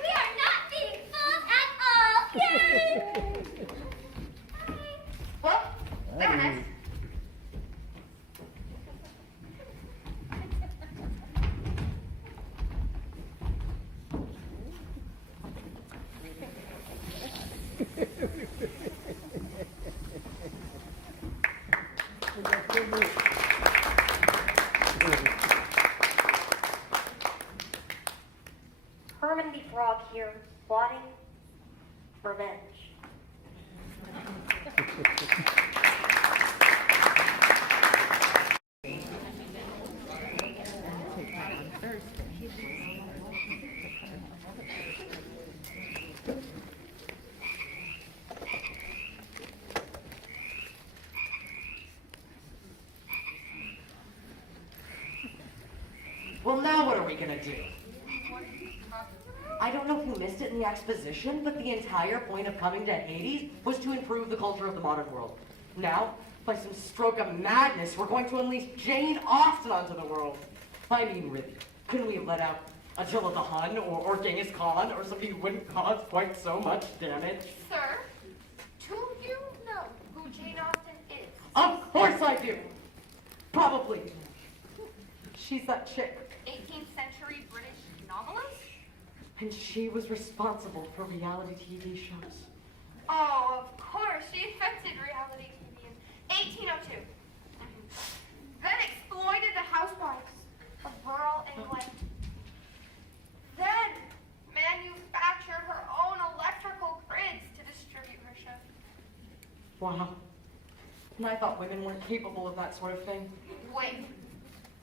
We are not being fooled at all. Yay! well, Dennis. Herman the Frog here, plotting revenge. Well, now what are we gonna do? I don't know if you missed it in the exposition, but the entire point of coming to Hades was to improve the culture of the modern world. Now, by some stroke of madness, we're going to unleash Jane Austen onto the world. I mean, really, couldn't we have let out Attila the Hun or Genghis Khan or somebody who wouldn't cause quite so much damage? Sir, do you know who Jane Austen is? Of course I do! Probably. She's that chick. 18th century British novelist? And she was responsible for reality TV shows. Oh, of course. She invented reality TV in 1802. Then exploited the housewives of rural England. Then manufactured her own electrical grids to distribute her shows. Wow. And I thought women weren't capable of that sort of thing. Wait.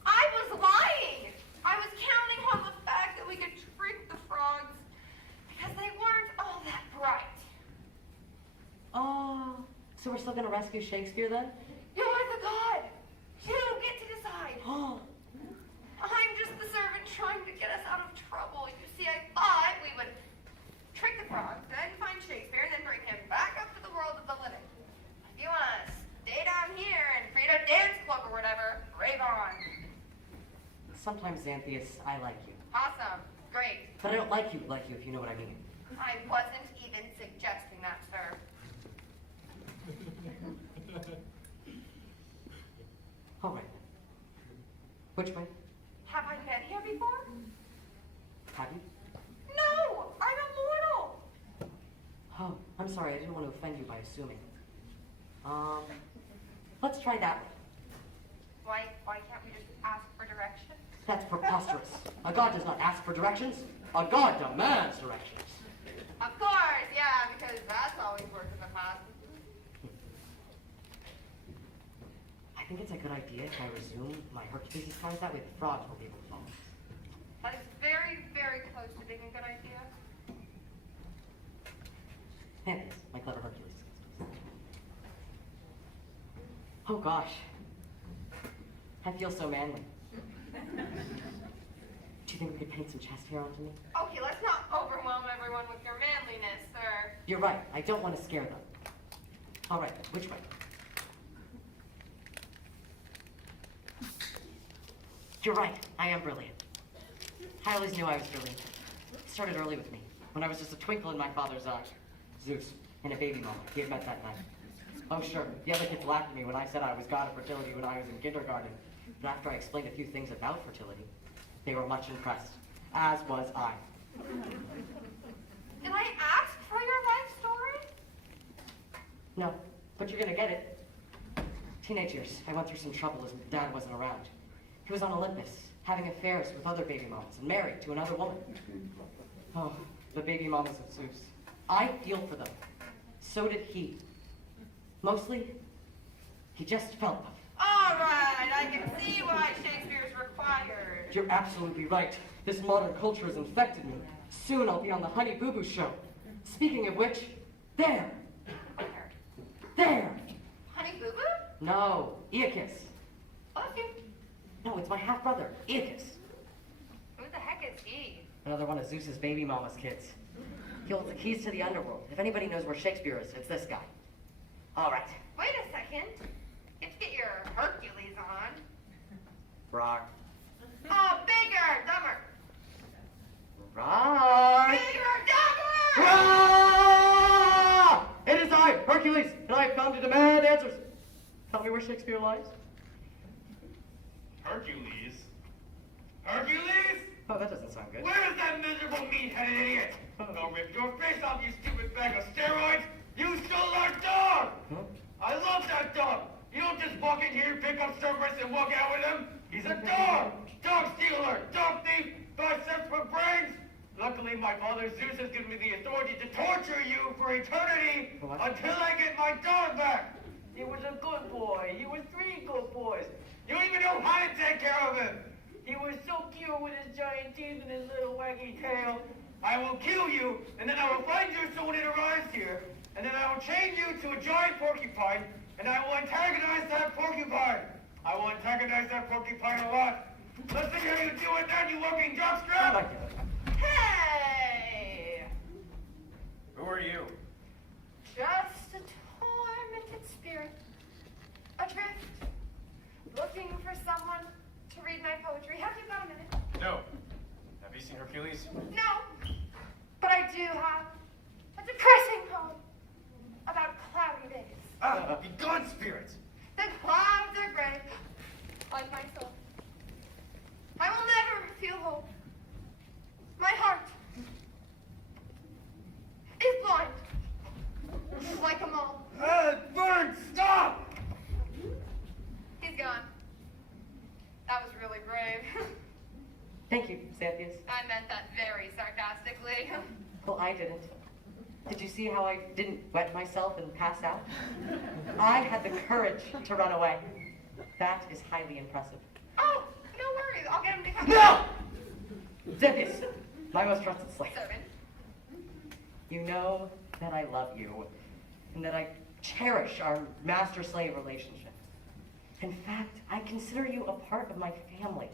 I was lying. I was counting on the fact that we could trick the frogs because they weren't all that bright. Oh, so we're still gonna rescue Shakespeare then? You're the god. You get to decide. Oh, I'm just the servant trying to get us out of trouble. You see, I thought we would trick the frog, then find Shakespeare, and then bring him back up to the world of the living. If you want to stay down here and create a dance club or whatever, rave on. sometimes, Xanthias, I like you. Awesome. Great. But I don't like you if you know what I mean. I wasn't even suggesting that, sir. All right. Which way? Have I been here before? Have you? No! I'm immortal! Oh, I'm sorry, I didn't want to offend you by assuming. Let's try that way. Why can't we just ask for directions? That's preposterous. A god does not ask for directions. A god demands directions. Of course, yeah, because that's always worked in the past. think it's a good idea if I resume my Hercules disguise. That way the frogs won't be able to follow us. That is very, very close to being a good idea. Here it is, my clever Hercules. Oh gosh. I feel so manly. Do you think we could paint some chest hair onto me? Okay, let's not overwhelm everyone with your manliness, sir. You're right, I don't want to scare them. All right, which way? You're right, I am brilliant. I always knew I was brilliant. It started early with me, when I was just a twinkle in my father's eye. Zeus, and a baby mama, he had met that night. Oh sure, the other kids laughed at me when I said I was god of fertility when I was in kindergarten. But after I explained a few things about fertility, they were much impressed, as was I. Did I ask for your life story? No, but you're gonna get it. Teenage years, I went through some trouble as Dad wasn't around. He was on Olympus, having affairs with other baby mamas and married to another woman. Oh, the baby mamas of Zeus. I feel for them. So did he. Mostly, he just felt them. All right, I can see why Shakespeare's required. You're absolutely right. This modern culture has infected me. Soon I'll be on the Honey Boo Boo show. Speaking of which, there! There! Honey Boo Boo? No, Aeacus. Oh, that's you. No, it's my half-brother, Aeacus. Who the heck is he? Another one of Zeus's baby mama's kids. He holds the keys to the underworld. If anybody knows where Shakespeare is, it's this guy. All right. Wait a second. Let's get your Hercules on. Rawr. Oh, bigger, dumber. Rawr. Bigger, dumber! Rawr! It is I, Hercules, and I have come to demand answers. Tell me where Shakespeare lies. Hercules? Hercules? Oh, that doesn't sound good. Where is that miserable meat-headed idiot? I'll rip your face off, you stupid bag of steroids! You stole our dog! Huh? I love that dog! You don't just walk in here, pick up Cerberus, and walk out with him! He's a dog! Dog stealer! Dog thief! Biceps for brains! Luckily, my father Zeus has given me the authority to torture you for eternity What? until I get my dog back! He was a good boy. He was 3 good boys. You don't even know how to take care of him! He was so cute with his giant teeth and his little waggy tail. I will kill you, and then I will find you so when it arrives here, and then I will chain you to a giant porcupine, and I will antagonize that porcupine. I will antagonize that porcupine a lot. Let's see how you do it then, you walking jockstrap! Hey! Who are you? Just a tormented spirit. Adrift. Looking for someone to read my poetry. Have you got a minute? No. Have you seen Hercules? No. But I do have a depressing poem about cloudy days. Ah, be gone, spirits! The clouds are gray, like my soul. I will never feel hope. My heart is blind, like a mole. Bird, stop! He's gone. That was really brave. Thank you, Xanthias. I meant that very sarcastically. Well, I didn't. Did you see how I didn't wet myself and pass out? I had the courage to run away. That is highly impressive. Oh, no worries. I'll get him to come. No! Xanthias, my most trusted slave. Servant. You know that I love you, and that I cherish our master-slave relationship. In fact, I consider you a part of my family.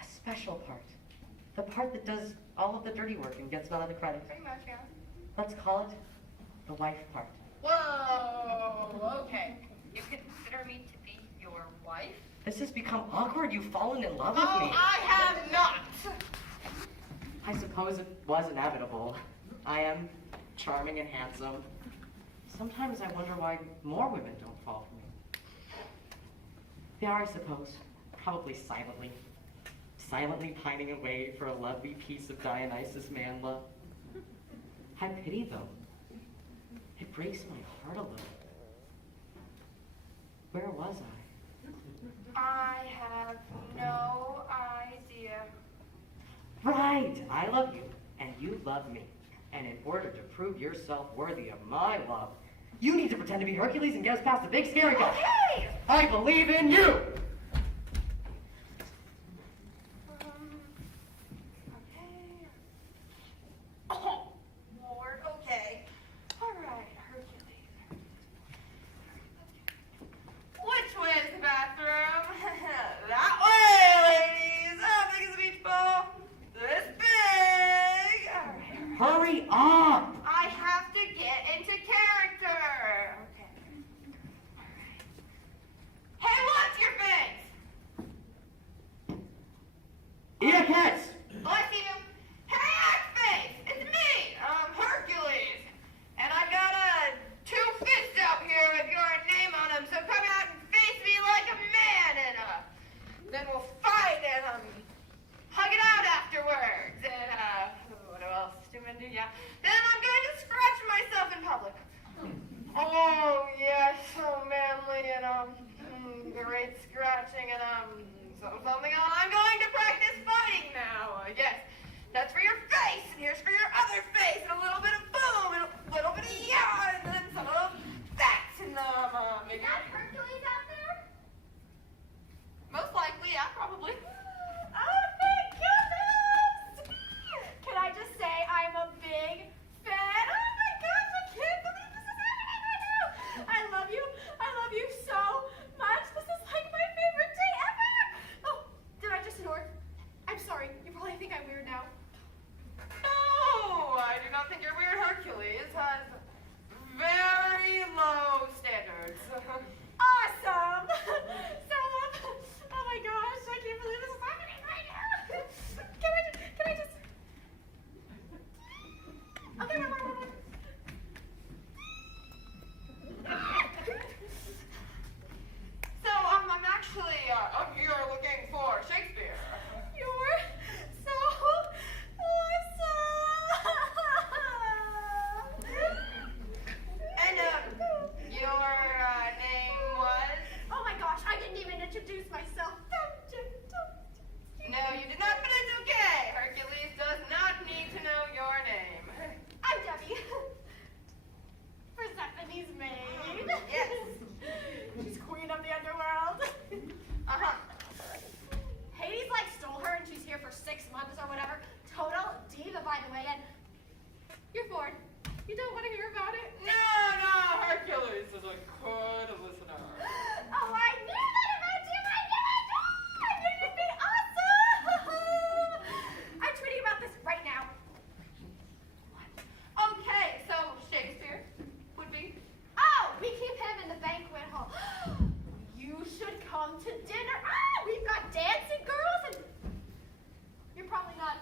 A special part. The part that does all of the dirty work and gets none of the credit. Pretty much, yeah. Let's call it the wife part. Whoa, okay. You consider me to be your wife? This has become awkward. You've fallen in love with Oh, me. I have not. I suppose it was inevitable. I am charming and handsome. Sometimes I wonder why more women don't fall for me. They are, I suppose, probably silently. Silently pining away for a lovely piece of Dionysus man love. I pity them. It breaks my heart a little. Where was I? I have no idea. Right! I love you, and you love me. And in order to prove yourself worthy of my love, you need to pretend to be Hercules and get us past the big scary guy. Hey! I believe in you! Okay. Oh, Lord, okay. All right, Hercules. Which way is the bathroom? That way, ladies. How big is the beach ball? This big. All right. Hurry up! I have to get into character. Okay. All right. Hey, what's your face? Eat a kiss! Oh, I see you. Hey, Axe-Face! It's me, Hercules. And I got two fists out here with your name on them, so come out and face me like a man, and then we'll fight and hug it out afterwards. And what else do men do? Yeah. Then I'm going to scratch myself in public. Oh yes, so manly and great scratching and something. I'm going to practice fighting now. Yes, that's for your face, and here's for your other face, and a little bit of boom, and a little bit of yeah, and then some of that, and maybe. Is that Hercules out there? Most likely, yeah, probably. Oh, thank goodness! Can I just say I'm a big fan? Oh my gosh, I can't believe this is happening right now! I love you so much. This is like my favorite day ever! Oh, did I just snort? I'm sorry, you probably think I'm weird now. No, I do not think you're weird. Hercules has very low standards. Awesome! So, oh my gosh, I can't believe this is happening right now! Can I just... Okay, wait. So, I'm actually, I'm here looking for Shakespeare. You're so awesome! And, your, name was? Oh my gosh, I didn't even introduce myself. No, you did not, but it's okay. Hercules does not need to know your name. I'm Debbie. Persephone's maid. Yes. She's queen of the underworld. Uh-huh. Hades stole her and she's here for 6 months or whatever. Total diva, by the way, and you're bored. You don't want to hear about it? No, Hercules is a good listener. Oh, I knew that about you! I knew it! I knew you'd be awesome! I'm tweeting about this right now. Okay, so Shakespeare would be? Oh, we keep him in the banquet hall. You should come to dinner. We've got dancing girls and you're probably not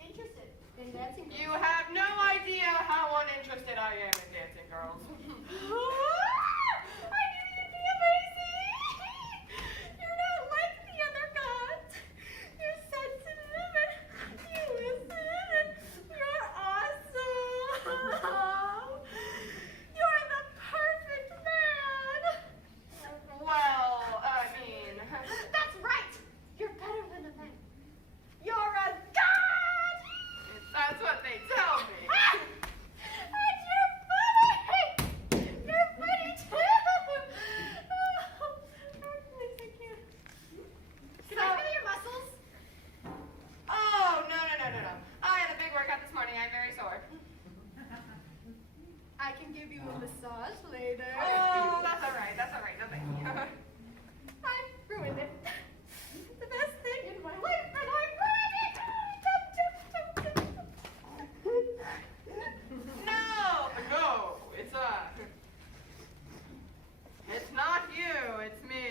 interested in dancing girls. You have no idea how uninterested I am in dancing girls. I knew you'd be amazing. You're not like the other gods. You're sensitive and you listen and you're awesome. You're the perfect man. Well, I mean, That's right. You're better than a man. You're a god. that's what they tell me. And you're funny. You're funny too. Please, I can't. Can I feel your muscles? Oh, no. I had a big workout this morning. I'm very sore. I can give you a massage later. Oh, that's all right. No, thank you. I ruined it. The best thing in my life, and I ruined it. No, it's not you, it's me.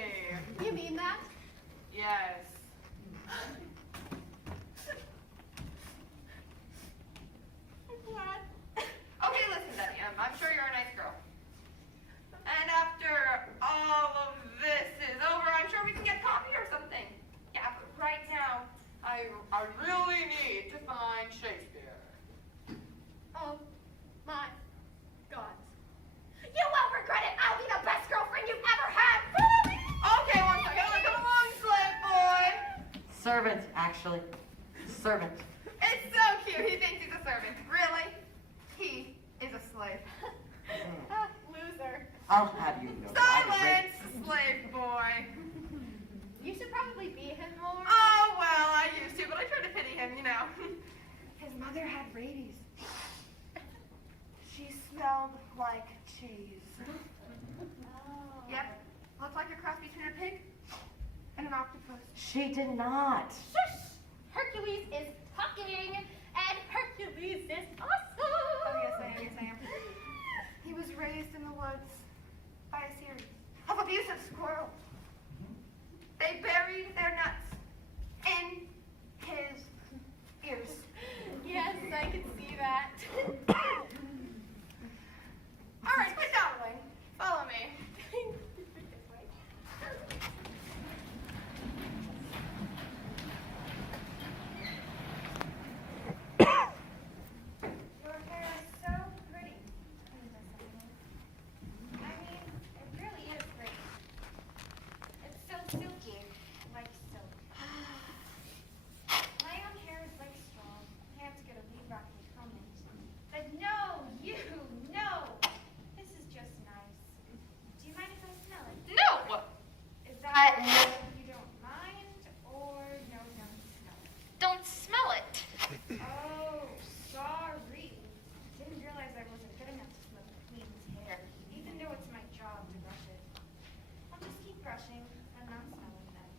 You mean that? Yes. I'm glad. Okay, listen, Betty, I'm sure you're a nice girl. And after all of this is over, I'm sure we can get coffee or something. Yeah, but right now, I really need to find Shakespeare. Oh my God. You won't regret it. I'll be the best girlfriend you've ever had. Okay, one second. Come along, slave boy. Servant, actually. Servant. It's so cute. He thinks he's a servant. Really? He is a slave. Loser. I'll have you know. I was Silence, slave boy. anyway. You should probably beat him more. Oh, well, I used to, but I tried to pity him, you know. His mother had rabies. She smelled like cheese. Oh. Yep. Looked like a cross between a pig and an octopus. She did not. Shush! Hercules is talking, and Hercules is awesome. Oh, yes, I am. He was raised in the woods by a series of abusive squirrels. They buried their nuts in his ears. Yes, I can see that. All right, quit dawdling. Follow me. Your hair is so pretty. I mean, it really is great. It's so silky, like silk. My own hair is like straw. I have to get a weed whacker to comb it. But no, this is just nice. Do you mind if I smell it? No. Is that no, you don't mind, or no, don't smell it? Don't smell it. Oh, sorry. Didn't realize I wasn't good enough to smell the queen's hair, even though it's my job to brush it. I'll just keep brushing and not smelling them.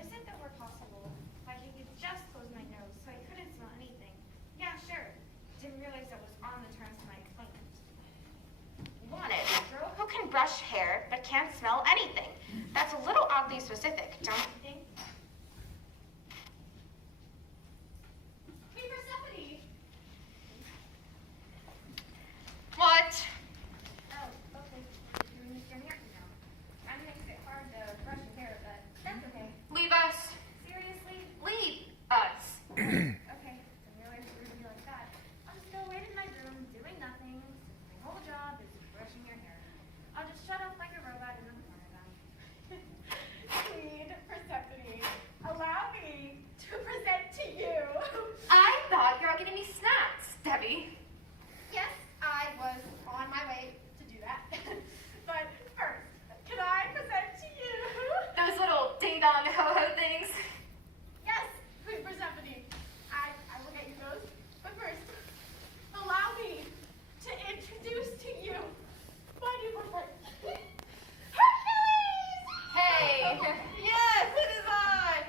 Is it that were possible? Like I could just close my nose so I couldn't smell anything. Yeah, sure. Didn't realize that was on the terms of my appointment. Wanted. Who can brush hair but can't smell anything? That's a little oddly specific, don't you think? Hey, Persephone! What? Oh, okay. You're here now. That makes it hard to brush your hair, but that's okay. Leave us. Seriously? Leave us. Okay, didn't realize it would be like that. I'll just go wait in my room doing nothing, since my whole job is brushing your hair. I'll just shut up like a robot in the corner then. Queen Persephone, allow me to present to you. I thought you were getting me snacks, Debbie. Yes, I was on my way to do that. But first, can I present to you? Those little ding-dong ho-ho things. Yes, Queen Persephone. I will get you those. But first, allow me to introduce to you my new boyfriend, Hercules! Hey. Yes, it is I!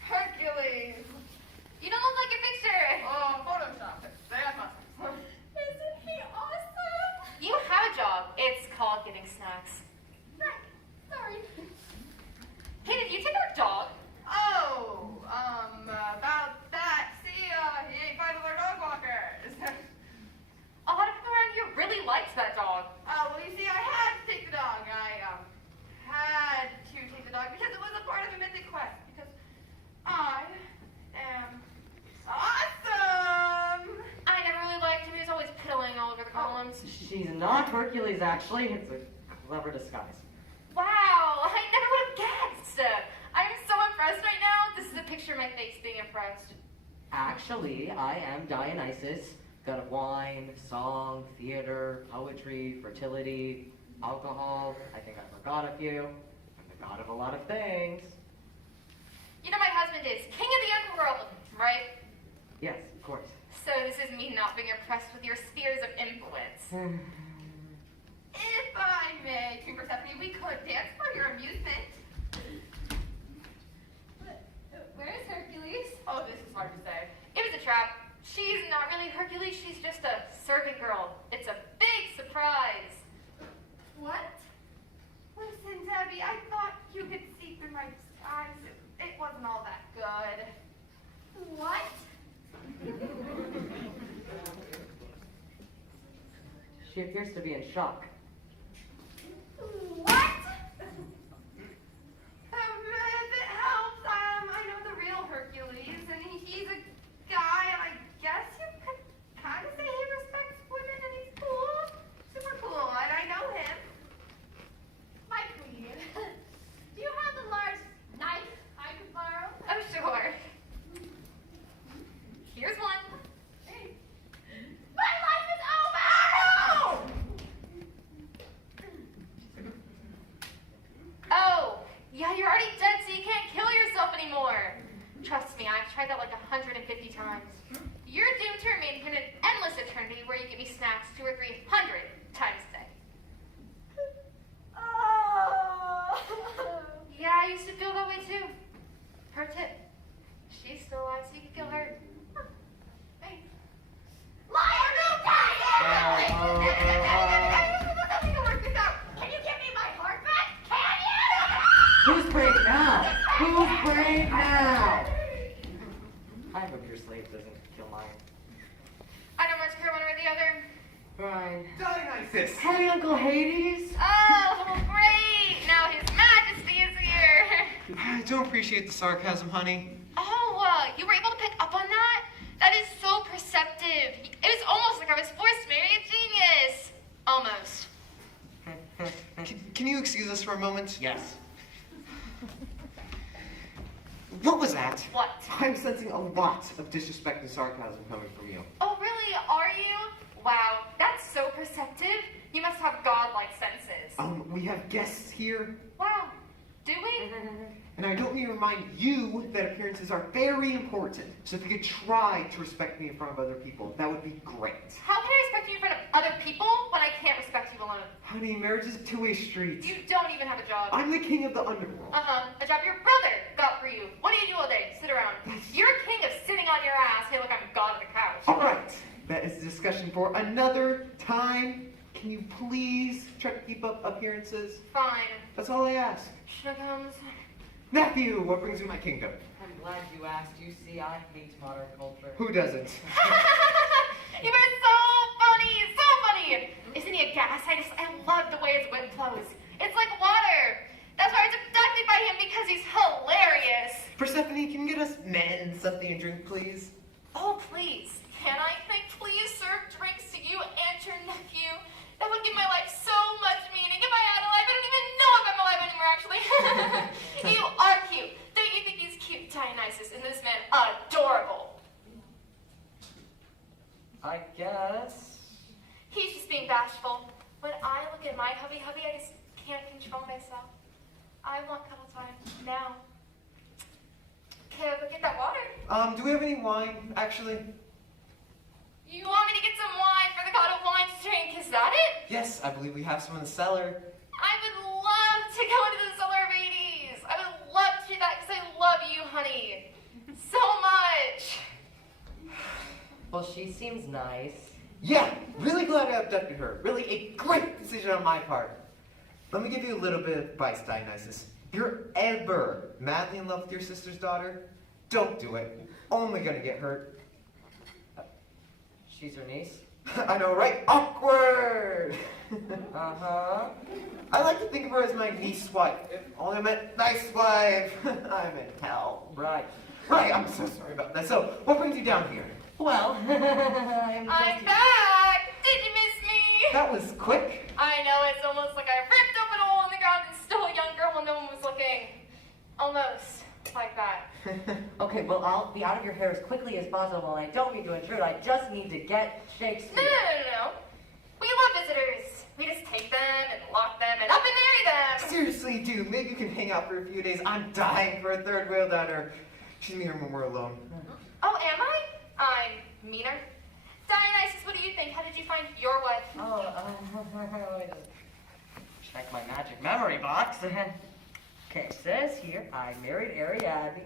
Hercules. You don't look like your picture. Oh, Photoshop. They have muscles. Isn't he awesome? You have a job. It's called getting snacks. Right. Sorry. Hey, did you take our dog? Oh, about that. See, he ate 5 of our dog walkers. A lot of people around here really liked that dog. Well, you see, I had to take the dog. I had to take the dog because it was a part of a mythic quest. Because I am awesome. I never really liked him. He was always piddling all over the columns. She's not Hercules, actually. It's a clever disguise. Wow, I never would have guessed. I'm so impressed right now. This is a picture of my face being impressed. Actually, I am Dionysus, god of wine, song, theater, poetry, fertility, alcohol. I think I forgot a few. I'm the god of a lot of things. You know my husband is king of the underworld, right? Yes, of course. So this is me not being impressed with your spheres of influence. If I may, Queen Persephone, we could dance for your amusement. Where is Hercules? Oh, this is hard to say. It was a trap. She's not really Hercules, she's just a servant girl. It's a big surprise. What? Listen, Debbie, I thought you could see through my disguise. It wasn't all that good. What? She appears to be in shock. What? If it helps, I know the real Hercules, and he's a guy, and I guess you could kind of say he respects women, and he's cool. Super cool, and I know him. My queen, do you have a large knife I could borrow? Oh, sure. Here's one. My life is over! tried that like 150 times. You're doomed to remain in an endless eternity where you give me snacks 200 or 300 times a day. Yeah, I used to feel that way too. Her tip. She's still alive, so you can kill her. Hey. Liar, no we can work this out. Can you give me my heart back? Can you? Whose brain now? Whose brain now? I hope your slave doesn't kill mine. I don't much care one or the other. Fine. Dionysus! Hey, Uncle Hades! Oh, great! Now His Majesty is here. I don't appreciate the sarcasm, honey. Oh, you were able to pick up on that? That is so perceptive. It was almost like I was forced to marry a genius. Almost. Can you excuse us for a moment? Yes. What was that? What? I'm sensing a lot of disrespect and sarcasm coming from you. Oh, really? Are you? Wow, that's so perceptive. You must have godlike senses. We have guests here, Wow. Do we? and I don't need to remind you that appearances are very important. So if you could try to respect me in front of other people, that would be great. How can I respect you in front of other people when I can't respect you alone? Honey, marriage is a two-way street. You don't even have a job. I'm the king of the underworld. A job your brother got for you. What do you do all day? Sit around. You're king of sitting on your ass. Hey, look, I'm god of the couch. All right, that is a discussion for another time. Can you please try to keep up appearances? Fine. That's all I ask. Shugums. Nephew, what brings you to my kingdom? I'm glad you asked. You see, I hate modern culture. Who doesn't? You are so funny, so funny. Isn't he a gas? I love the way his whip flows. It's like water. That's why I was abducted by him because he's hilarious. Persephone, can you get us men something to drink, please? Oh, please. Can I please serve drinks to you and your nephew? That would give my life so much meaning. If I had a life, I don't even know if I'm alive anymore, actually. You are cute. Don't you think he's cute, Dionysus? And this man adorable. I guess. He's just being bashful. When I look at my hubby, I just can't control myself. I want cuddle time now. Okay, I'll go get that water. Do we have any wine, actually? You want me to get some wine for the god of wine to drink? Is that it? Yes, I believe we have some in the cellar. I would love to go into the cellar of Hades. I would love to do that because I love you, honey. So much. Well, she seems nice. Yeah, really glad I abducted her. Really a great decision on my part. Let me give you a little bit of advice, Dionysus. If you're ever madly in love with your sister's daughter, don't do it. Only gonna get hurt. She's her niece? I know, right? Awkward! Uh-huh. I like to think of her as my niece wife. If only I meant nice wife. I'm in hell. Right. Right, I'm so sorry about that. So, what brings you down here? Well, I'm back. Did you miss me? That was quick. I know, it's almost like I ripped open a hole in the ground and stole a young girl when no one was looking. Almost like that. Okay, well, I'll be out of your hair as quickly as possible, and I don't mean to intrude. I just need to get Shakespeare. No. We love visitors. We just take them and lock them and up and marry them. Seriously, dude, maybe you can hang out for a few days. I'm dying for a third wheel down her. She's meaner when we're alone. Oh, am I? I'm meaner. Dionysus, what do you think? How did you find your wife? Let me just check my magic memory box. Okay, it says here, I married Ariadne.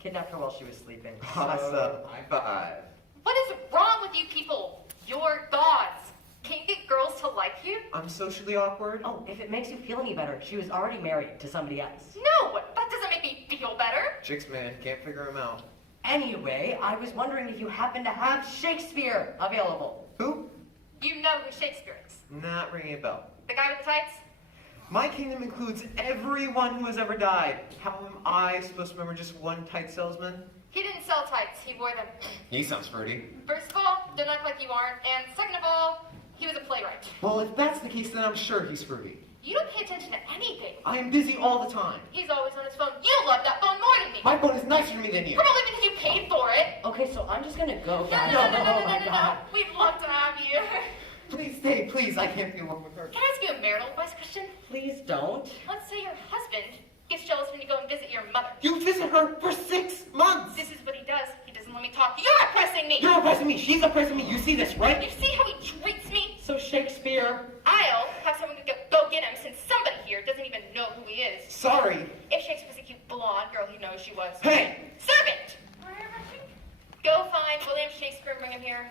Kidnapped her while she was sleeping. Awesome. High five. What is wrong with you people? You're gods. Can't you get girls to like you? I'm socially awkward. Oh, if it makes you feel any better, she was already married to somebody else. No, that doesn't make me feel better. Chicks, man, can't figure him out. Anyway, I was wondering if you happen to have Shakespeare available. Who? You know who Shakespeare is. Not ringing a bell. The guy with the tights? My kingdom includes everyone who has ever died. How am I supposed to remember just one tight salesman? He didn't sell tights, he wore them. He sounds fruity. First of all, don't act like you aren't. And second of all, he was a playwright. Well, if that's the case, then I'm sure he's fruity. You don't pay attention to anything. I am busy all the time. He's always on his phone. You love that phone more than me. My phone is nicer to me than you. Probably because you paid for it. Okay, so I'm just gonna go. No. We'd love to have you. Please stay, please. I can't be alone with her. Can I ask you a marital advice question? Please don't. Let's say your husband gets jealous when you go and visit your mother. You visit her for 6 months. This is what he does. He doesn't let me talk. You're oppressing me. You're oppressing me. She's oppressing me. You see this, right? You see how he treats me? So Shakespeare, I'll have someone go get him since somebody here doesn't even know who he is. Sorry. If Shakespeare was a cute blonde girl, he knows she was. Hey! Servant! Go find William Shakespeare and bring him here.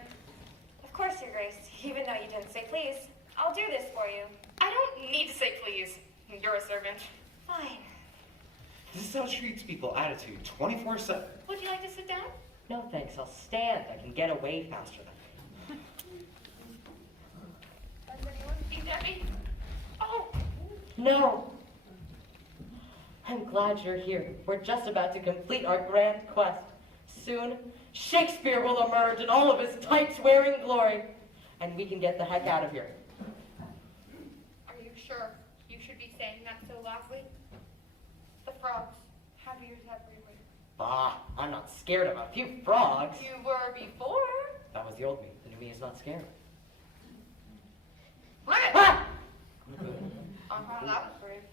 Of course, Your Grace. Even though you didn't say please, I'll do this for you. I don't need to say please. You're a servant. Fine. This is how she treats people. Attitude 24/7. Would you like to sit down? no thanks, I'll stand. I can get away faster than Does anyone see Debbie? Oh, No. I'm glad you're here. We're just about to complete our grand quest. Soon, Shakespeare will emerge in all of his tights-wearing glory, and we can get the heck out of here. are you sure you should be saying that so loudly? The frogs have ears everywhere. Bah, I'm not scared of a few frogs. You were before. That was the old me. The new me is not scared. Right. Ah! That was brave.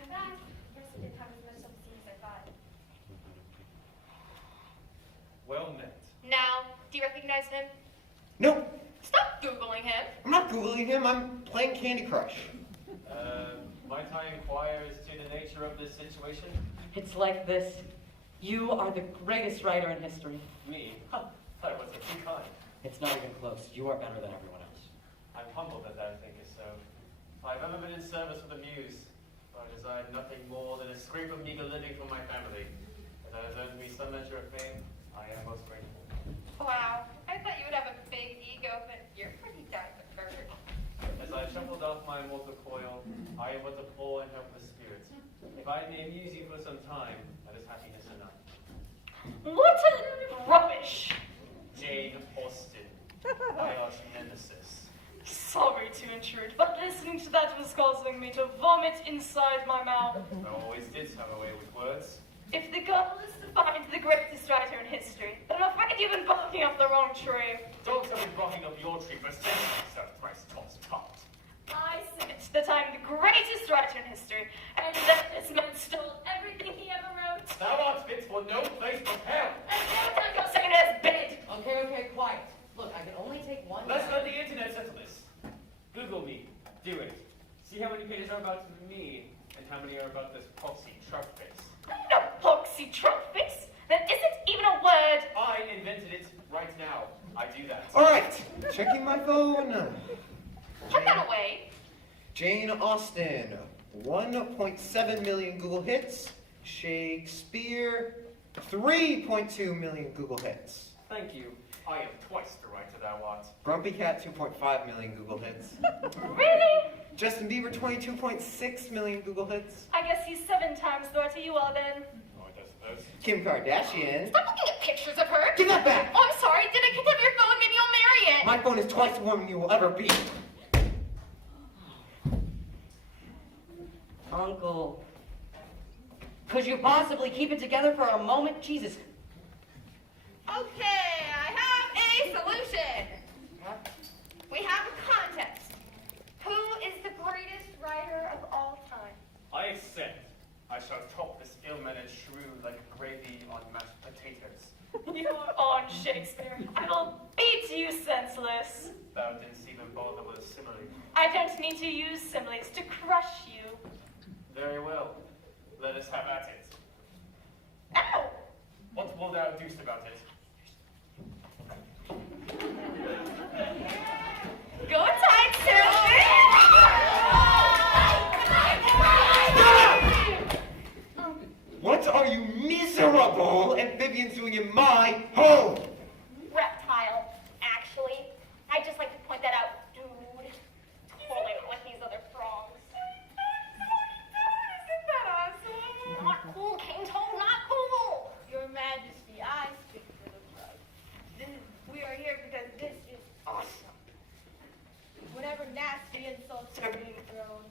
I'm back. Guess I didn't have as much self-esteem as I thought. Well met. Now, do you recognize him? No, Stop Googling him. I'm not Googling him. I'm playing Candy Crush. Might I inquire as to the nature of this situation? It's like this. You are the greatest writer in history. Me? Huh, that was a too kind. It's not even close. You are better than everyone else. I'm humbled that I think is so. If I've ever been in service with the Muse, I desired nothing more than a scrape of meager living for my family. As that has earned me some measure of fame, I am most grateful. Wow, I thought you would have a big ego, but you're pretty down to earth. As I shuffled off my mortal coil, I am but a poor and helpless spirit. If I may amuse you for some time, that is happiness enough. What a rubbish! Jane Austen, my arch nemesis. Sorry to intrude, but listening to that was causing me to vomit inside my mouth. I always did have a way with words. If the goal is to find the greatest writer in history, then I'm afraid you've been barking up the wrong tree. Don't tell me barking up your tree for saying yourself thrice tossed tot. I submit that I'm the greatest writer in history, and that this man stole everything he ever wrote. Thou art fit for no place but hell. And now I got second as bid. Okay, quiet. Look, I can only take one. Let's let the internet settle this. Google me. Do it. See how many pages are about me, and how many are about this poxy truck face. No poxy truck face. That isn't even a word. I invented it right now. I do that. All right, checking my phone. Put that away. Jane Austen, 1.7 million Google hits. Shakespeare, 3.2 million Google hits. Thank you. I have twice the right to thou art. Grumpy Cat, 2.5 million Google hits. Really? Justin Bieber, 22.6 million Google hits. I guess he's 7 times the writer you are then. Oh, I suppose. Kim Kardashian. Stop looking at pictures of her. Give that back! Oh, I'm sorry. Did I kidnap your phone? Maybe you'll marry it. My phone is twice the woman you will ever be. Uncle, could you possibly keep it together for a moment? Jesus. Okay, I have a solution. We have a contest. Who is the greatest writer of all time? I accept. I shall top this ill-mannered shrew like gravy on mashed potatoes. You are Shakespeare. I will beat you senseless. Thou didn't even bother with a simile. I don't need to use similes to crush you. Very well. Let us have at it. Ow! What wilt thou do about it? Go tight, Sylvie! What are you miserable amphibians doing in my home? Reptile, actually. I just like to point that out, dude. Totally not like these other frogs. Isn't that awesome? Not cool, King Toad, not cool. Your Majesty, I speak for the frogs. We are here because this is awesome. Whenever nasty insults are being thrown,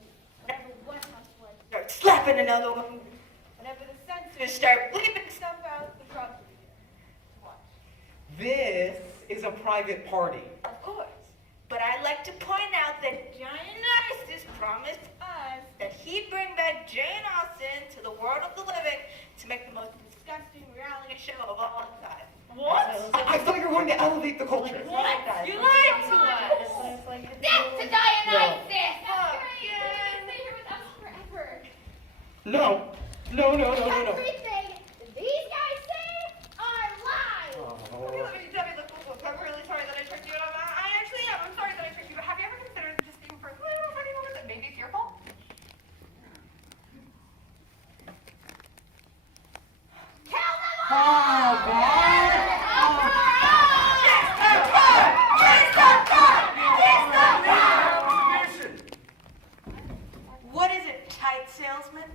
whenever one housewife starts slapping another one, whenever the censors start bleeping stuff out, the frogs will begin. Watch. This is a private party. Of course. But I'd like to point out that Dionysus promised us that he'd bring back Jane Austen to the world I thought you were going to elevate the culture. What? You lied to us. Death to Dionysus! Stay here with us forever. No. Everything these guys say are lies! Okay, let me look. I'm really sorry that I tricked you. And I actually am. I'm sorry that I tricked you. But have you ever considered just being for a little funny moment that maybe it's your fault? Kill them all! What is it, tight salesman?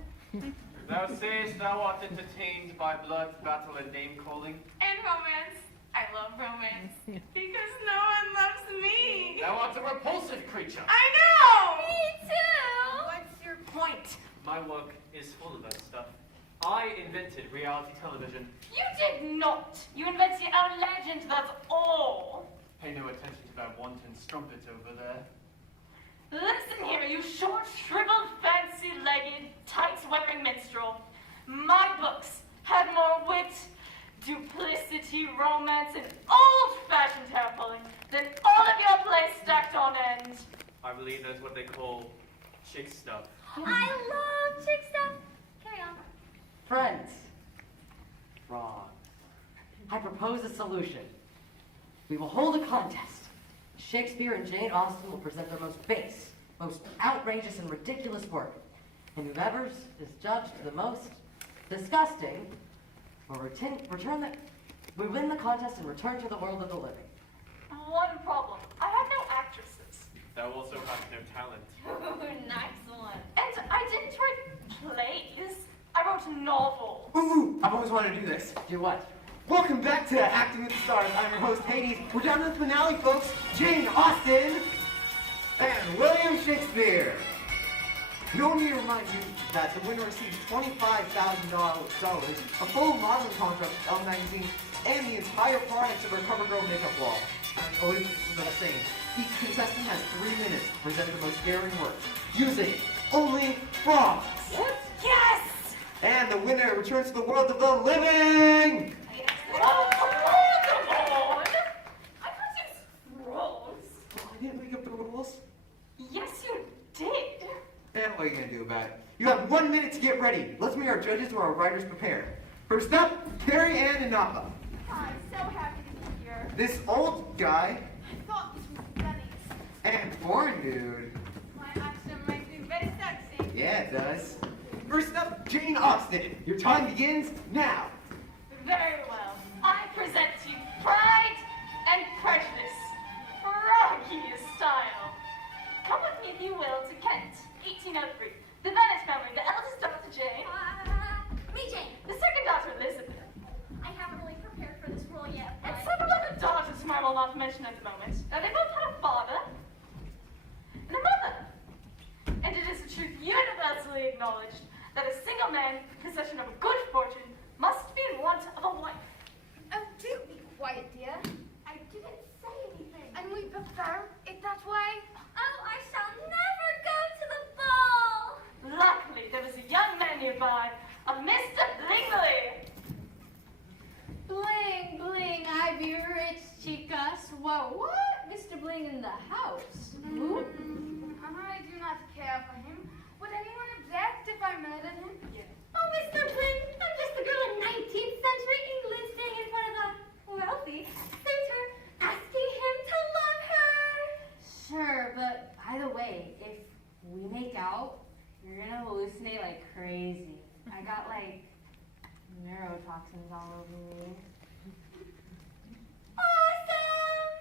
Thou sayest thou art entertained by blood, battle, and name calling. And romance. I love romance. Because no one loves me. Thou art a repulsive creature. I know! Me too! What's your point? My work is full of that stuff. I invented reality television. You did not. You invented a legend, that's all. Pay no attention to that wanton strumpet over there. Listen here, you short, shriveled, fancy-legged, tight-wearing minstrel. My books had more wit, duplicity, romance, and old-fashioned hair-pulling than all of your plays stacked on end. I believe that's what they call chick stuff. I love chick stuff. Carry on. Friends. Wrong. I propose a solution. We will hold a contest. Shakespeare and Jane Austen will present their most base, most outrageous and ridiculous work. And whoever is judged the most disgusting will we win the contest and return to the world of the living. One problem. I have no actresses. Thou also hast no talent. Ooh, nice one. And I didn't write plays. I wrote novels. Ooh, I've always wanted to do this. Do what? Welcome back to Acting with the Stars. I'm your host, Hades. We're down to the finale, folks. Jane Austen and William Shakespeare. No need to remind you that the winner receives $25,000, a full modeling contract with Elle Magazine, and the entire products of her CoverGirl makeup wall. And always the same. Each contestant has 3 minutes to present the most daring work, using only frogs. Yes! And the winner returns to the world of the living! Oh, come on! I thought you froze. Oh, I didn't make up the rules. Yes, you did. And what are you gonna do about it? You have 1 minute to get ready. Let's meet our judges or our writers prepared. First up, Carrie Ann and Napa. I'm so happy to be here. This old guy I thought this was stunning. and foreign dude. My accent makes me very sexy. Yeah, it does. First up, Jane Austen. Your time begins now. Very well. I present to you Pride and Prejudice, Froggy style. Come with me, if you will, to Kent, 1803. The Bennet family, the eldest daughter Jane, Me, Jane. the second daughter Elizabeth, I haven't really prepared for this role yet, and but... several other daughters whom I will not mention at the moment. Now, they both had a father and a mother. And it is a truth universally acknowledged that a single man in possession of a good fortune must be in want of a wife. Oh, do be quiet, dear. I didn't say anything. And we prefer it that way. Oh, I shall never go to the ball! Luckily, there was a young man nearby, a Mr. Blingley. Bling, bling, I be rich, chicas. Whoa, what? Mr. Bling in the house. Who? I do not care for him. Would anyone object if I murdered him? Oh, Mr. Bling, I'm just a girl in 19th century England staying in front of a wealthy suitor, asking him to love her. Sure, but by the way, if we make out, you're gonna hallucinate like crazy. I got like neurotoxins all over me. Awesome!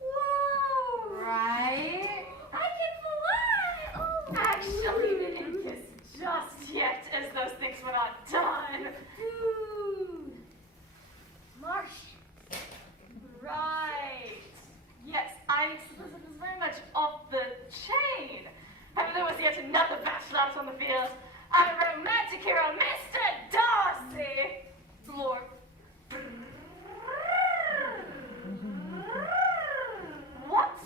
Whoa! Right? I can fly! Oh, Actually, they didn't kiss just yet, as those things were not done. Dude. Marsh. Right. Yes, I suppose it was very much off the chain. However, there was yet another bachelor out on the field. Our romantic hero, Mr. Darcy. Lord. What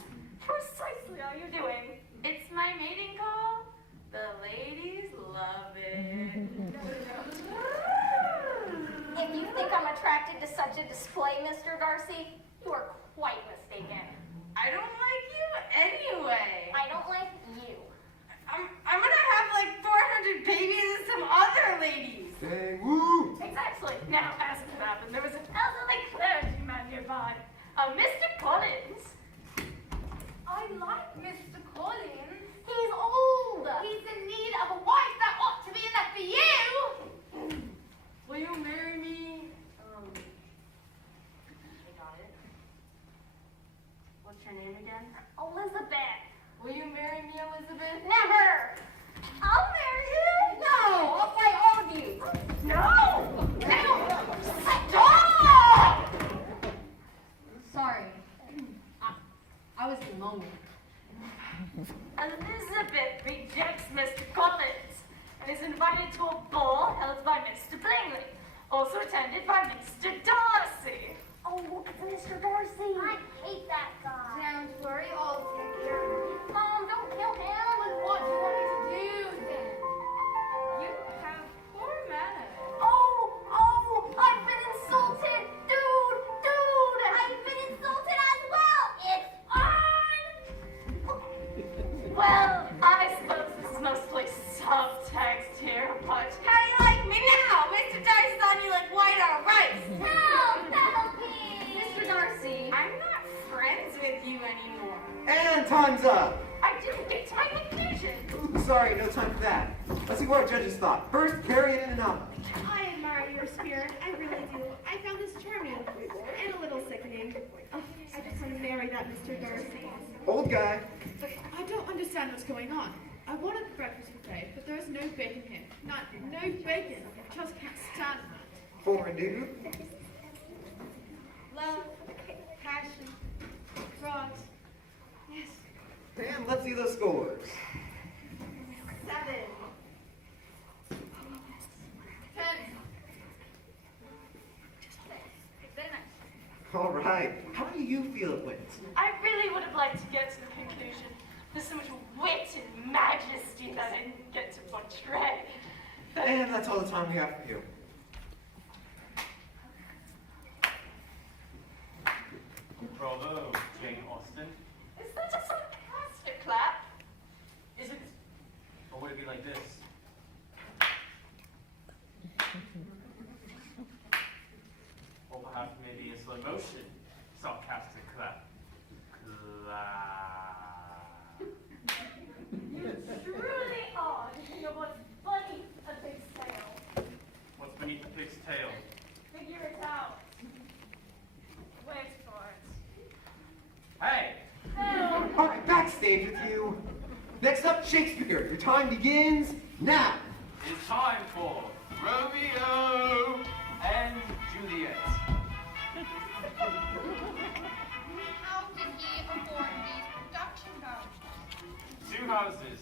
precisely are you doing? It's my mating call. The ladies love it. such a display, Mr. Darcy? You are quite mistaken. I don't like you anyway. I don't like you. I'm gonna have like 400 babies and some other ladies. Dang, woo! Exactly. Now, as it happened, there was an elderly clergyman nearby, Mr. Collins. I like Mr. Collins. He's old. He's in need of a wife that ought to be enough for you. Will you marry me? I got it. What's your name again? Elizabeth. Will you marry me, Elizabeth? Never. I'll marry you. No, I'll fight all of you. No. No. Stop. Sorry. I was lonely. Elizabeth rejects Mr. Collins and is invited to a ball held by Mr. Bingley, also attended by Mr. Darcy. Oh, look, it's Mr. Darcy. I hate that guy. Don't worry, I'll take care of it. Mom, don't kill him. What do you want me to do then? You have poor manners. Oh, I've been insulted. Dude, I've been insulted as well. It's on. Well, I suppose this is mostly subtext here, but How do you like me now? Mr. Darcy's on you like white on rice. Help me. Mr. Darcy, I'm not friends with you anymore. And time's up! I didn't get to my conclusion. Ooh, sorry, no time for that. Let's see what our judges thought. First, carry it in and out. I admire your spirit. I really do. I found this charming and a little sickening. Oh, I just want to marry that Mr. Darcy. Old guy. But I don't understand what's going on. I wanted the breakfast buffet, but there's no bacon here. No bacon. I just can't stand that. Foreign dude. Love, passion, frogs. Yes. And let's see those scores. 7. 10. All right. How do you feel it went? I really would have liked to get to the conclusion. There's so much wit and majesty that I didn't get to portray. And that's all the time we have for you. Bravo, Jane Austen. Is that a sarcastic clap? Is it? Or would it be like this? Or perhaps maybe a slow motion, sarcastic clap. Clap. You truly are. You know what's funny? A big sail. What's beneath the pig's tail? Figure it out. Wait for it. Hey! All right, backstage with you. Next up, Shakespeare. Your time begins now. It's time for Romeo and Juliet. How did he afford these production values? Two houses,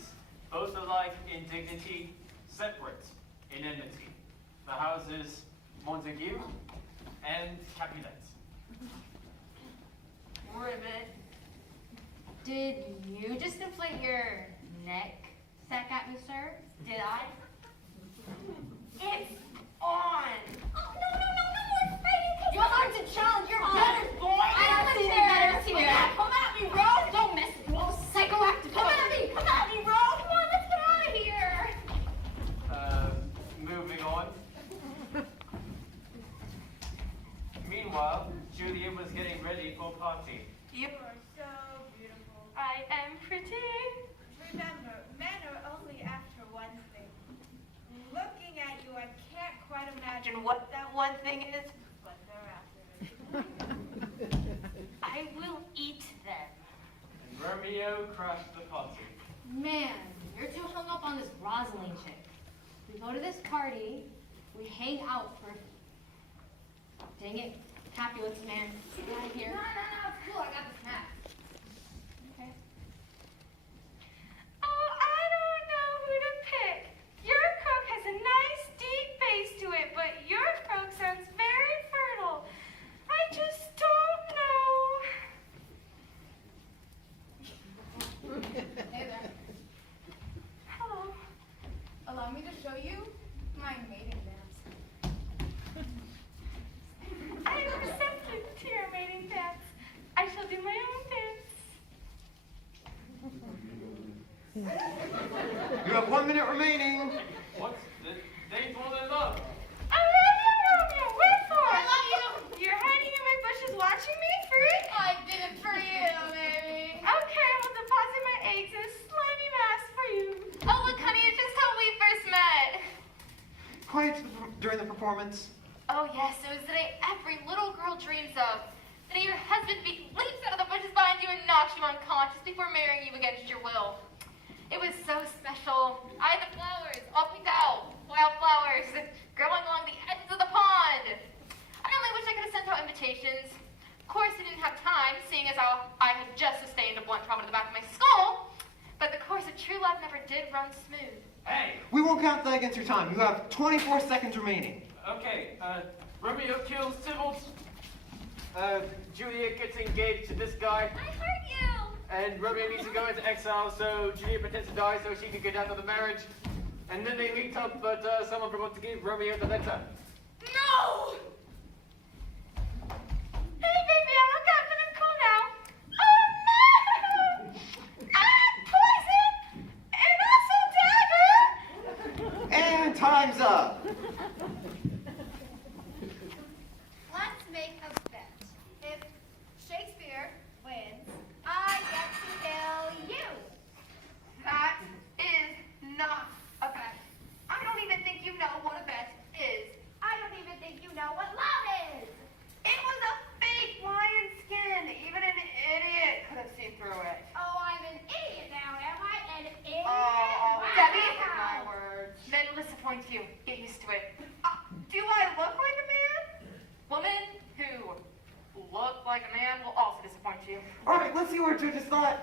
both alike in dignity, separate in enmity. The houses Montague and Capulet. Ribbit. Did you just inflate your neck sack at me, sir? Did I? It's on. Oh, no more fighting. You're going to challenge your betters, boy! I don't see any betters here. Come at me, Rose! Don't mess with me, you psychoactive! Come at me, Rose! Come on, let's get out of here. Moving on. Meanwhile, Juliet was getting ready for a party. You are so beautiful. I am pretty. Remember, men are only after one thing. Looking at you, I can't quite imagine what that one thing is, but they're after it. I will eat them. And Romeo crashed the party. Man, you're too hung up on this Rosalind chick. We go to this party, we hang out for... Dang it, Capulets, man. Get out of here. No, it's cool. I got the snap. Okay. Oh, I don't know who to pick. Your croak has a nice deep bass to it, but your croak sounds very fertile. I just don't know. Hey there. Hello. Allow me to show you my mating dance. I'm You have 1 minute remaining. What? They ain't more than enough. I love you, Romeo. Wait for it. I love you. You're hiding in my bushes watching me, Free? I did it for you, baby. Okay, I'll deposit my eggs in a slimy mask for you. Oh, look, honey, it's just how we first met. Quiet during the performance. Oh, yes, it was the day every little girl dreams of. The day your husband leaps out of the bushes behind you and knocks you unconscious before marrying you against your will. It was so special. I had the flowers, all picked out, wildflowers, growing along the edges of the pond. I only wish I could have sent out invitations. Of course, I didn't have time, seeing as how I had just sustained a blunt trauma to the back of my skull. But the course of true love never did run smooth. Hey! We won't count that against your time. You have 24 seconds remaining. Okay, Romeo kills Tybalt. Juliet gets engaged to this guy. I heard you! And Romeo needs to go into exile, so Juliet pretends to die so she can get out of the marriage. And then they meet up, but someone forgot to give Romeo the letter. No! Hey, baby, I look confident and cool now. Oh, no! Poison! And also dagger! And time's up. Let's make a bet. If Shakespeare wins, I get to kill you. That is not a bet. I don't even think you know what a bet is. I don't even think you know what love is. It was a fake lion skin. Even an idiot could have seen through it. Oh, I'm an idiot now, am I? An idiot? Oh, Wow. Debbie, my words. Men will disappoint you. Get used to it. Do I look like a man? Women who look like a man will also disappoint you. All right, let's see what our judges thought.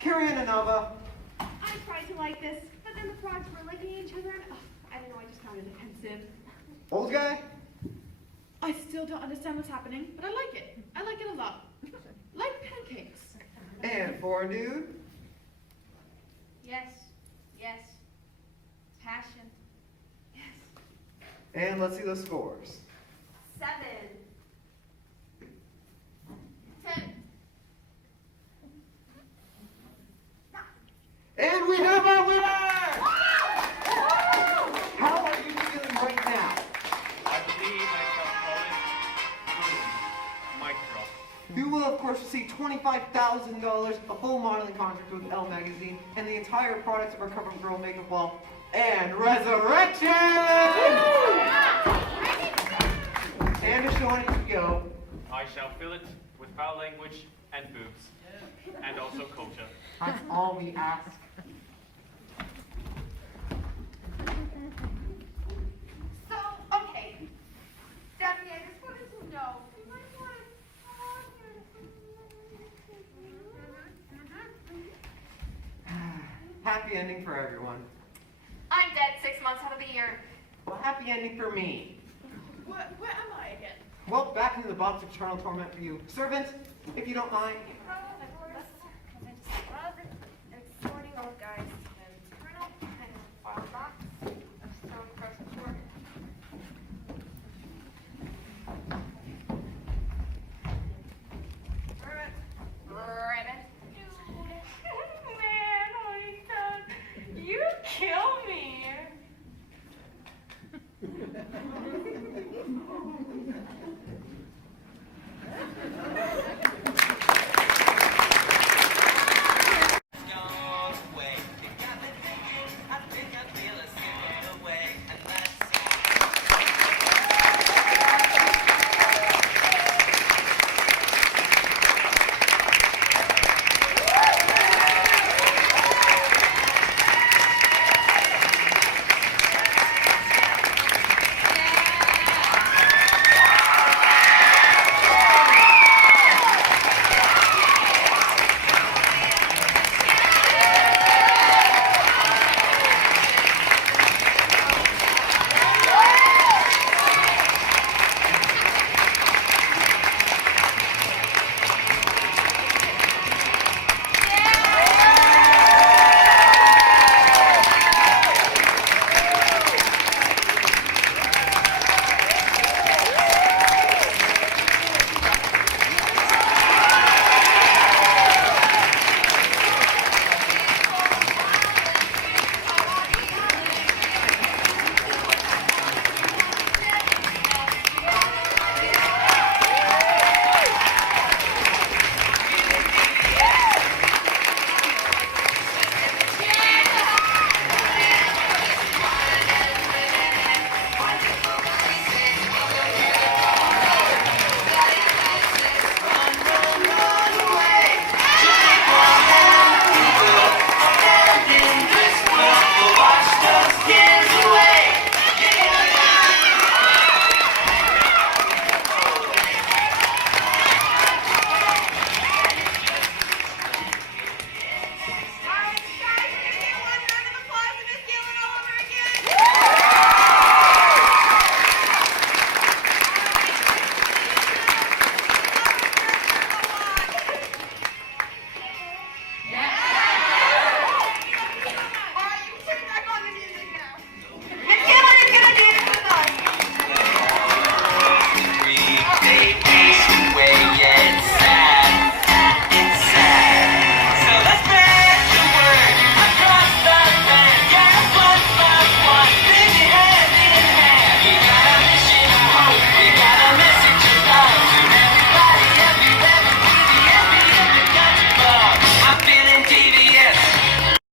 Carrie and Anova. I tried to like this, but then the frogs were licking each other, and I don't know, I just found it offensive. Old guy. I still don't understand what's happening, but I like it. I like it a lot. Like pancakes. And for a dude. Yes. Yes. Passion. Yes. And let's see those scores. 7. 10. And we have our winner! How are you feeling right now? I believe I shall call it boom. Mic drop. You will, of course, receive $25,000, a full modeling contract with Elle magazine, and the entire products of our Cover Girl Makeup Wall, and Resurrection! And to show it to go. I shall fill it with foul language and boobs. And also culture. That's all we ask. So, okay. Debbie, I just wanted to know. You might want to. Happy ending for everyone. I'm dead 6 months out of the year. Well, happy ending for me. Where am I again? Well, back into the box of eternal torment for you. Servant, if you don't mind,